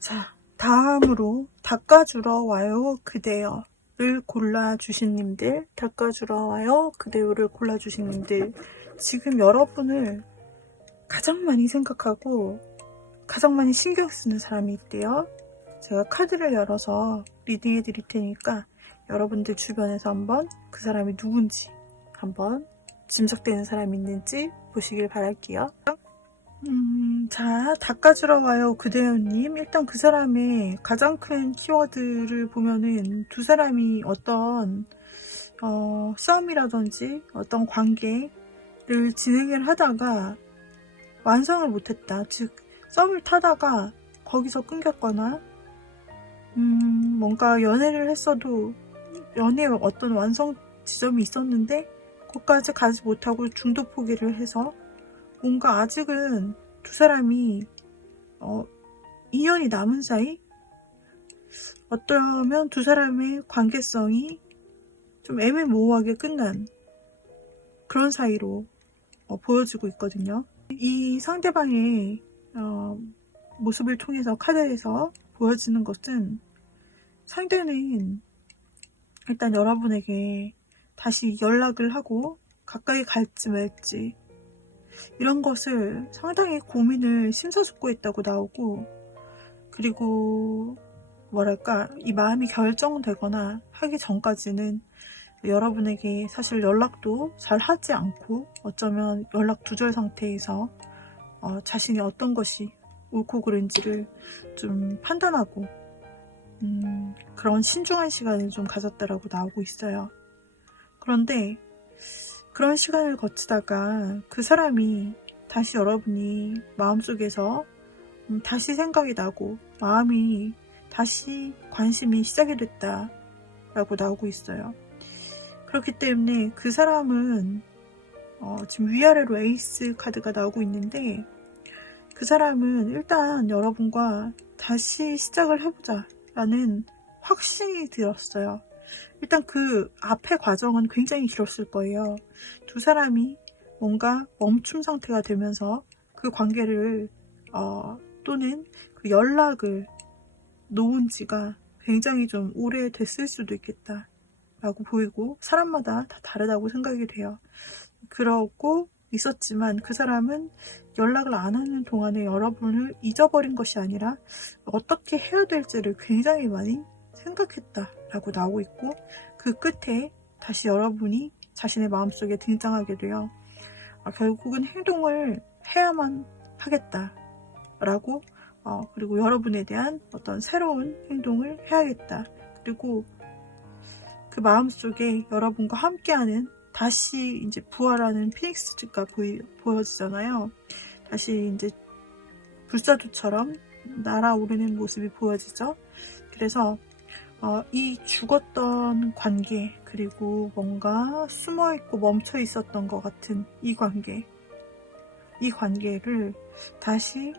자, 다음으로 닦아주러 와요 그대여를 골라주신 님들, 닦아주러 와요 그대여를 골라주신 님들, 지금 여러분을 가장 많이 생각하고 가장 많이 신경 쓰는 사람이 있대요. 제가 카드를 열어서 리딩해 드릴 테니까 여러분들 주변에서 한번 그 사람이 누군지 한번 짐작되는 사람이 있는지 보시길 바랄게요. 자, 닦아주러 와요 그대여님, 일단 그 사람의 가장 큰 키워드를 보면은 두 사람이 어떤 싸움이라든지 어떤 관계를 진행을 하다가 완성을 못했다. 즉 썸을 타다가 거기서 끊겼거나, 뭔가 연애를 했어도 연애에 어떤 완성 지점이 있었는데 거기까지 가지 못하고 중도 포기를 해서 뭔가 아직은 두 사람이 인연이 남은 사이, 어쩌면 두 사람의 관계성이 좀 애매모호하게 끝난 그런 사이로 보여지고 있거든요. 이 상대방의 모습을 통해서 카드에서 보여지는 것은, 상대는 일단 여러분에게 다시 연락을 하고 가까이 갈지 말지 이런 것을 상당히 고민을 심사숙고했다고 나오고, 그리고 뭐랄까, 이 마음이 결정되거나 하기 전까지는 여러분에게 사실 연락도 잘 하지 않고, 어쩌면 연락 두절 상태에서 자신이 어떤 것이 옳고 그른지를 좀 판단하고 그런 신중한 시간을 좀 가졌다라고 나오고 있어요. 그런데 그런 시간을 거치다가 그 사람이 다시 여러분이 마음속에서 다시 생각이 나고 마음이 다시 관심이 시작이 됐다 라고 나오고 있어요. 그렇기 때문에 그 사람은 지금 위아래로 에이스 카드가 나오고 있는데, 그 사람은 일단 여러분과 다시 시작을 해보자 라는 확신이 들었어요. 일단 그 앞의 과정은 굉장히 길었을 거예요. 두 사람이 뭔가 멈춤 상태가 되면서 그 관계를 또는 그 연락을 놓은 지가 굉장히 좀 오래됐을 수도 있겠다 라고 보이고, 사람마다 다 다르다고 생각이 돼요. 그러고 있었지만 그 사람은 연락을 안 하는 동안에 여러분을 잊어버린 것이 아니라 어떻게 해야 될지를 굉장히 많이 생각했다라고 나오고 있고, 그 끝에 다시 여러분이 자신의 마음속에 등장하게 돼요. 결국은 행동을 해야만 하겠다라고, 그리고 여러분에 대한 어떤 새로운 행동을 해야겠다. 그리고 그 마음속에 여러분과 함께하는 다시 이제 부활하는 피닉스가 보여지잖아요. 다시 이제 불사조처럼 날아오르는 모습이 보여지죠. 그래서 이 죽었던 관계, 그리고 뭔가 숨어있고 멈춰 있었던 것 같은 이 관계를 다시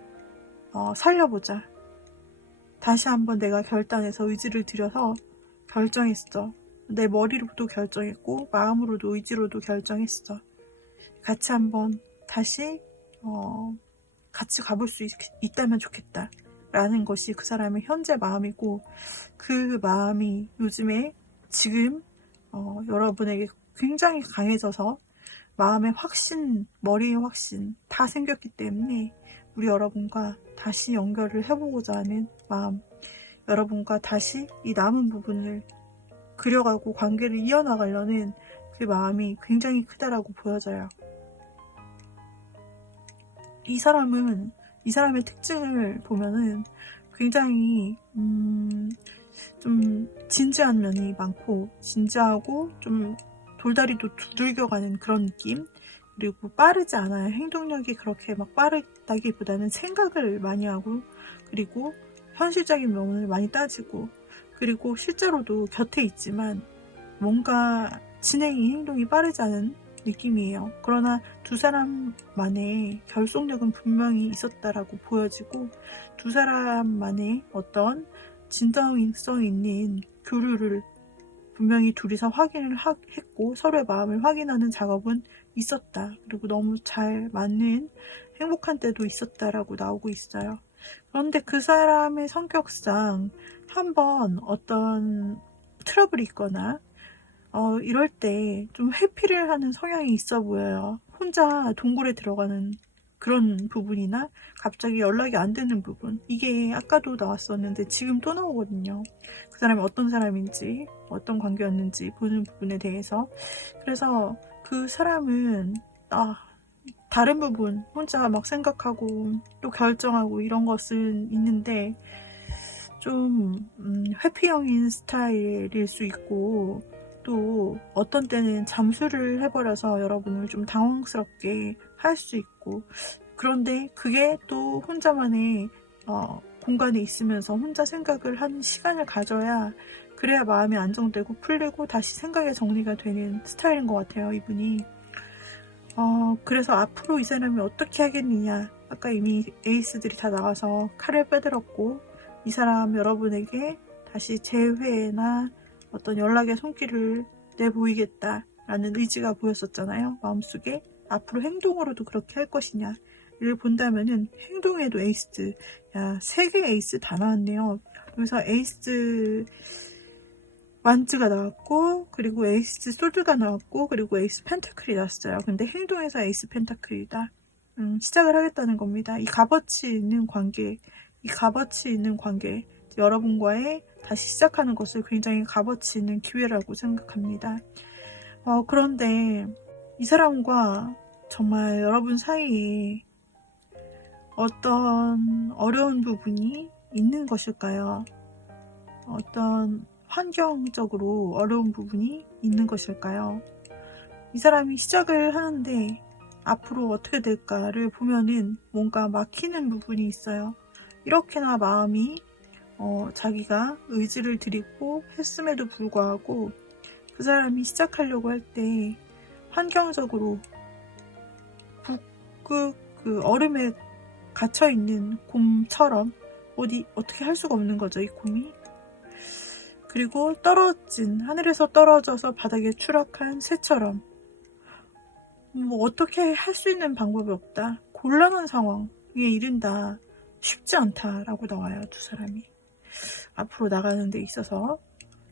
살려보자. 다시 한번 내가 결단해서 의지를 들여서 결정했어. 내 머리로도 결정했고 마음으로도 의지로도 결정했어. 같이 한번 다시 같이 가볼 수 있다면 좋겠다 라는 것이 그 사람의 현재 마음이고, 그 마음이 요즘에 지금 여러분에게 굉장히 강해져서 마음의 확신, 머리의 확신 다 생겼기 때문에 우리 여러분과 다시 연결을 해보고자 하는 마음, 여러분과 다시 이 남은 부분을 그려가고 관계를 이어나가려는 그 마음이 굉장히 크다라고 보여져요. 이 사람의 특징을 보면은 굉장히 좀 진지한 면이 많고, 진지하고 좀 돌다리도 두들겨가는 그런 느낌. 그리고 빠르지 않아요. 행동력이 그렇게 막 빠르다기보다는 생각을 많이 하고, 그리고 현실적인 면을 많이 따지고, 그리고 실제로도 곁에 있지만 뭔가 행동이 빠르지 않은 느낌이에요. 그러나 두 사람만의 결속력은 분명히 있었다라고 보여지고, 두 사람만의 어떤 진정성 있는 교류를 분명히 둘이서 확인을 했고, 서로의 마음을 확인하는 작업은 있었다. 그리고 너무 잘 맞는 행복한 때도 있었다라고 나오고 있어요. 그런데 그 사람의 성격상 한번 어떤 트러블이 있거나 이럴 때 좀 회피를 하는 성향이 있어 보여요. 혼자 동굴에 들어가는 그런 부분이나 갑자기 연락이 안 되는 부분, 이게 아까도 나왔었는데 지금 또 나오거든요. 그 사람이 어떤 사람인지, 어떤 관계였는지 보는 부분에 대해서. 그래서 그 사람은 다른 부분 혼자 막 생각하고 또 결정하고 이런 것은 있는데 좀 회피형인 스타일일 수 있고, 또 어떤 때는 잠수를 해버려서 여러분을 좀 당황스럽게 할 수 있고, 그런데 그게 또 혼자만의 공간에 있으면서 혼자 생각을 하는 시간을 가져야, 그래야 마음이 안정되고 풀리고 다시 생각의 정리가 되는 스타일인 것 같아요, 이분이. 그래서 앞으로 이 사람이 어떻게 하겠느냐. 아까 이미 에이스들이 다 나와서 칼을 빼들었고, 이 사람 여러분에게 다시 재회나 어떤 연락의 손길을 내보이겠다라는 의지가 보였었잖아요. 마음속에. 앞으로 행동으로도 그렇게 할 것이냐를 본다면은 행동에도 에이스, 3개 에이스 다 나왔네요. 그래서 에이스 완즈가 나왔고, 그리고 에이스 소드가 나왔고, 그리고 에이스 펜타클이 나왔어요. 근데 행동에서 에이스 펜타클이다. 시작을 하겠다는 겁니다. 이 값어치 있는 관계, 여러분과의 다시 시작하는 것을 굉장히 값어치 있는 기회라고 생각합니다. 그런데 이 사람과 정말 여러분 사이에 어떤 어려운 부분이 있는 것일까요? 어떤 환경적으로 어려운 부분이 있는 것일까요? 이 사람이 시작을 하는데 앞으로 어떻게 될까를 보면은 뭔가 막히는 부분이 있어요. 이렇게나 마음이 자기가 의지를 들이고 했음에도 불구하고 그 사람이 시작하려고 할 때 환경적으로 북극 그 얼음에 갇혀있는 곰처럼 어떻게 할 수가 없는 거죠, 이 곰이. 그리고 하늘에서 떨어져서 바닥에 추락한 새처럼 뭐 어떻게 할 수 있는 방법이 없다. 곤란한 상황에 이른다. 쉽지 않다라고 나와요, 두 사람이. 앞으로 나가는 데 있어서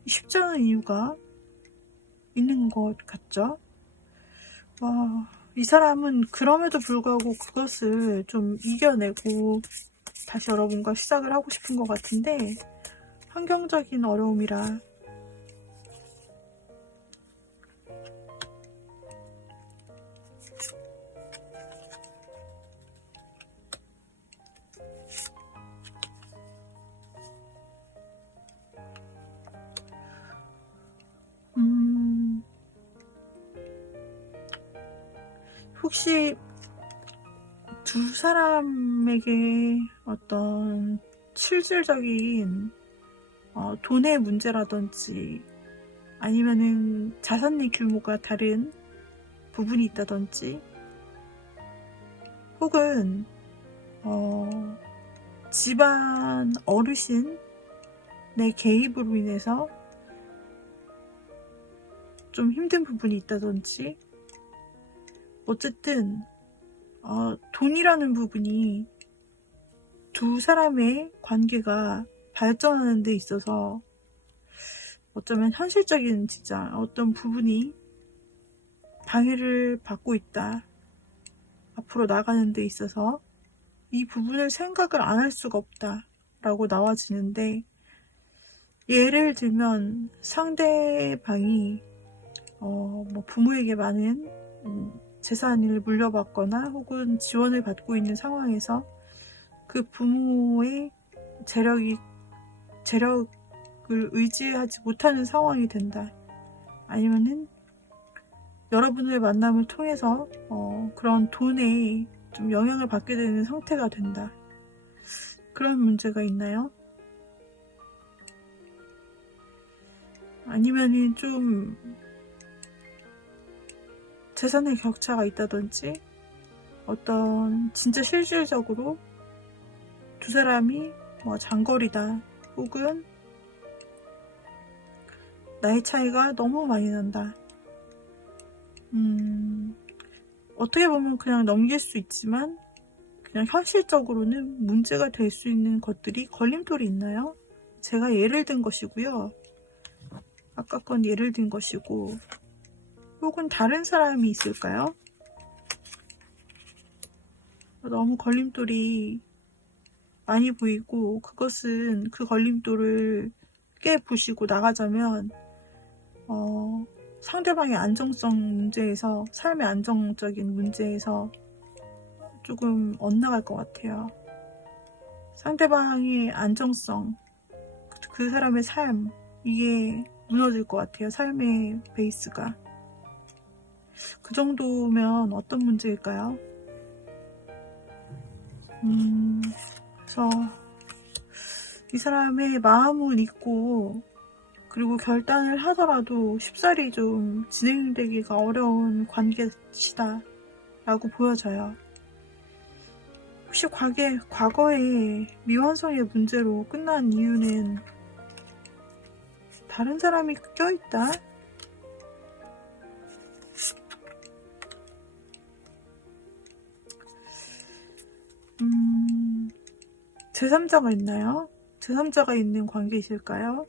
쉽지 않은 이유가 있는 것 같죠? 이 사람은 그럼에도 불구하고 그것을 좀 이겨내고 다시 여러분과 시작을 하고 싶은 것 같은데, 환경적인 어려움이라 혹시 두 사람에게 어떤 실질적인 돈의 문제라든지 아니면은 자산의 규모가 다른 부분이 있다든지 혹은 집안 어르신의 개입으로 인해서 좀 힘든 부분이 있다든지, 어쨌든 돈이라는 부분이 두 사람의 관계가 발전하는 데 있어서 어쩌면 현실적인 진짜 어떤 부분이 방해를 받고 있다. 앞으로 나가는 데 있어서 이 부분을 생각을 안 할 수가 없다 라고 나와지는데, 예를 들면 상대방이 뭐 부모에게 많은 재산을 물려받거나 혹은 지원을 받고 있는 상황에서 그 부모의 재력을 의지하지 못하는 상황이 된다. 아니면은 여러분의 만남을 통해서 그런 돈에 좀 영향을 받게 되는 상태가 된다. 그런 문제가 있나요? 아니면은 좀 재산의 격차가 있다든지, 어떤 진짜 실질적으로 두 사람이 뭐 장거리다 혹은 나이 차이가 너무 많이 난다. 어떻게 보면 그냥 넘길 수 있지만 그냥 현실적으로는 문제가 될 수 있는 것들이 걸림돌이 있나요? 제가 예를 든 것이고요. 아까 건 예를 든 것이고, 혹은 다른 사람이 있을까요? 너무 걸림돌이 많이 보이고 그것은 그 걸림돌을 깨부시고 나가자면 상대방의 안정성 문제에서, 삶의 안정적인 문제에서 조금 엇나갈 것 같아요. 상대방의 안정성, 그 사람의 삶, 이게 무너질 것 같아요. 삶의 베이스가. 그 정도면 어떤 문제일까요? 그래서 이 사람의 마음을 잊고 그리고 결단을 하더라도 쉽사리 좀 진행되기가 어려운 관계시다 라고 보여져요. 혹시 과거의 미완성의 문제로 끝난 이유는 다른 사람이 껴있다? 제3자가 있나요? 제3자가 있는 관계이실까요?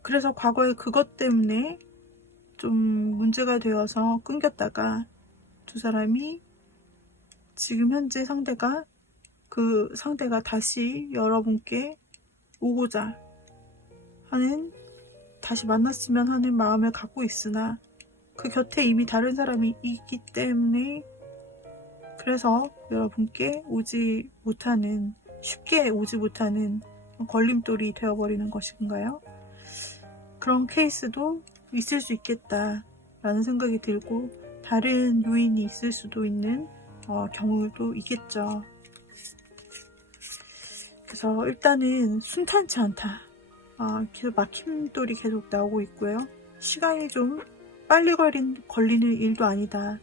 그래서 과거에 그것 때문에 좀 문제가 되어서 끊겼다가 두 사람이 지금 현재 그 상대가 다시 여러분께 오고자 하는, 다시 만났으면 하는 마음을 갖고 있으나 그 곁에 이미 다른 사람이 있기 때문에, 그래서 여러분께 쉽게 오지 못하는 걸림돌이 되어버리는 것인가요? 그런 케이스도 있을 수 있겠다 라는 생각이 들고, 다른 요인이 있을 수도 있는 경우도 있겠죠. 그래서 일단은 순탄치 않다. 계속 막힘돌이 계속 나오고 있고요. 시간이 좀 빨리 걸리는 일도 아니다.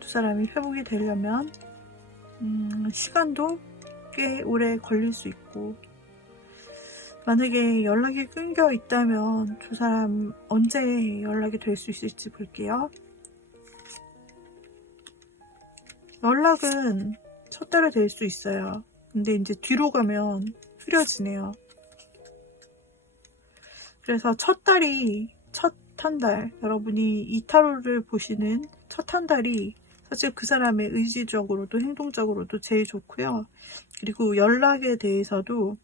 두 사람이 회복이 되려면 시간도 꽤 오래 걸릴 수 있고, 만약에 연락이 끊겨 있다면 두 사람 언제 연락이 될 수 있을지 볼게요. 연락은 첫 달에 될 수 있어요. 근데 이제 뒤로 가면 흐려지네요. 그래서 첫 한 달, 여러분이 이 타로를 보시는 첫 한 달이 사실 그 사람의 의지적으로도 행동적으로도 제일 좋고요. 그리고 연락에 대해서도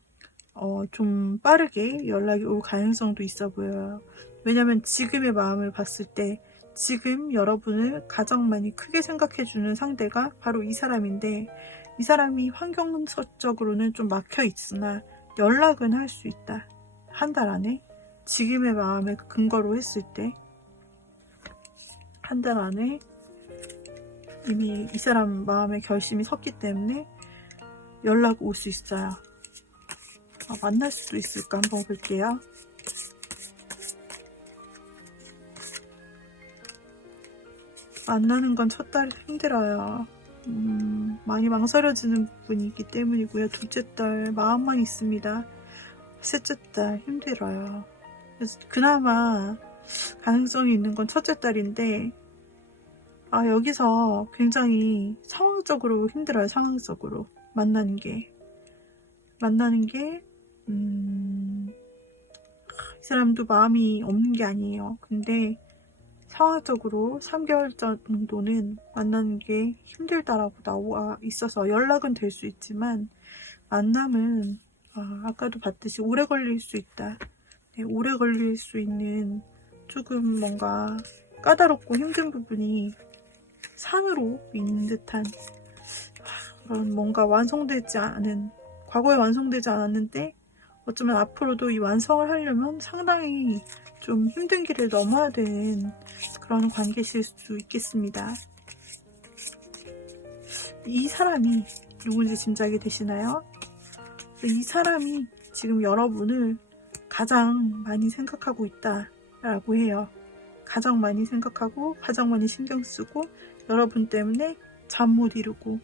좀 빠르게 연락이 올 가능성도 있어 보여요. 왜냐면 지금의 마음을 봤을 때 지금 여러분을 가장 많이 크게 생각해주는 상대가 바로 이 사람인데, 이 사람이 환경적으로는 좀 막혀 있으나 연락은 할 수 있다. 한 달 안에 지금의 마음을 근거로 했을 때 한 달 안에 이미 이 사람 마음에 결심이 섰기 때문에 연락 올 수 있어요. 만날 수도 있을까 한번 볼게요. 만나는 건 첫 달이 힘들어요. 많이 망설여지는 부분이 있기 때문이고요. 둘째 달 마음만 있습니다. 셋째 달 힘들어요. 그래서 그나마 가능성이 있는 건 첫째 달인데, 여기서 굉장히 상황적으로 힘들어요. 상황적으로 만나는 게 이 사람도 마음이 없는 게 아니에요. 근데 상황적으로 3개월 정도는 만나는 게 힘들다라고 나와 있어서 연락은 될 수 있지만 만남은 아까도 봤듯이 오래 걸릴 수 있다. 네, 오래 걸릴 수 있는 조금 뭔가 까다롭고 힘든 부분이 산으로 있는 듯한 그런 뭔가 완성되지 않은, 과거에 완성되지 않았는데 어쩌면 앞으로도 이 완성을 하려면 상당히 좀 힘든 길을 넘어야 되는 그런 관계실 수도 있겠습니다. 이 사람이 누군지 짐작이 되시나요? 이 사람이 지금 여러분을 가장 많이 생각하고 있다라고 해요. 가장 많이 생각하고 가장 많이 신경 쓰고 여러분 때문에 잠 못 이루고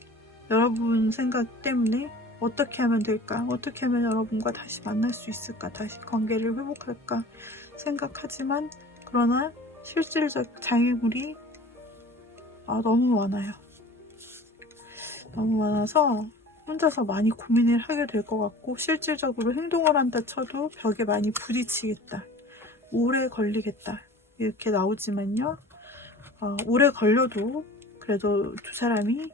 여러분 생각 때문에 어떻게 하면 될까? 어떻게 하면 여러분과 다시 만날 수 있을까? 다시 관계를 회복할까? 생각하지만 그러나 실질적 장애물이 너무 많아요. 너무 많아서 혼자서 많이 고민을 하게 될 것 같고, 실질적으로 행동을 한다 쳐도 벽에 많이 부딪히겠다. 오래 걸리겠다. 이렇게 나오지만요. 오래 걸려도 그래도 두 사람이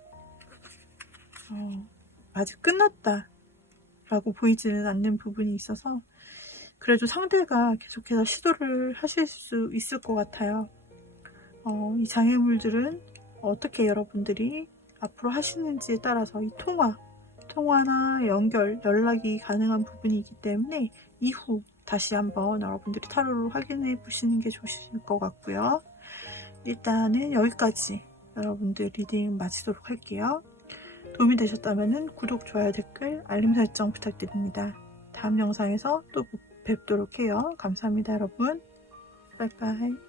아직 끝났다 라고 보이지는 않는 부분이 있어서 그래도 상대가 계속해서 시도를 하실 수 있을 것 같아요. 이 장애물들은 어떻게 여러분들이 앞으로 하시는지에 따라서 이 통화나 연락이 가능한 부분이기 때문에 이후 다시 한번 여러분들이 타로를 확인해 보시는 게 좋으실 것 같고요. 일단은 여기까지 여러분들 리딩 마치도록 할게요. 도움이 되셨다면 구독, 좋아요, 댓글, 알림 설정 부탁드립니다. 다음 영상에서 또 뵙도록 해요. 감사합니다, 여러분. 빠이빠이.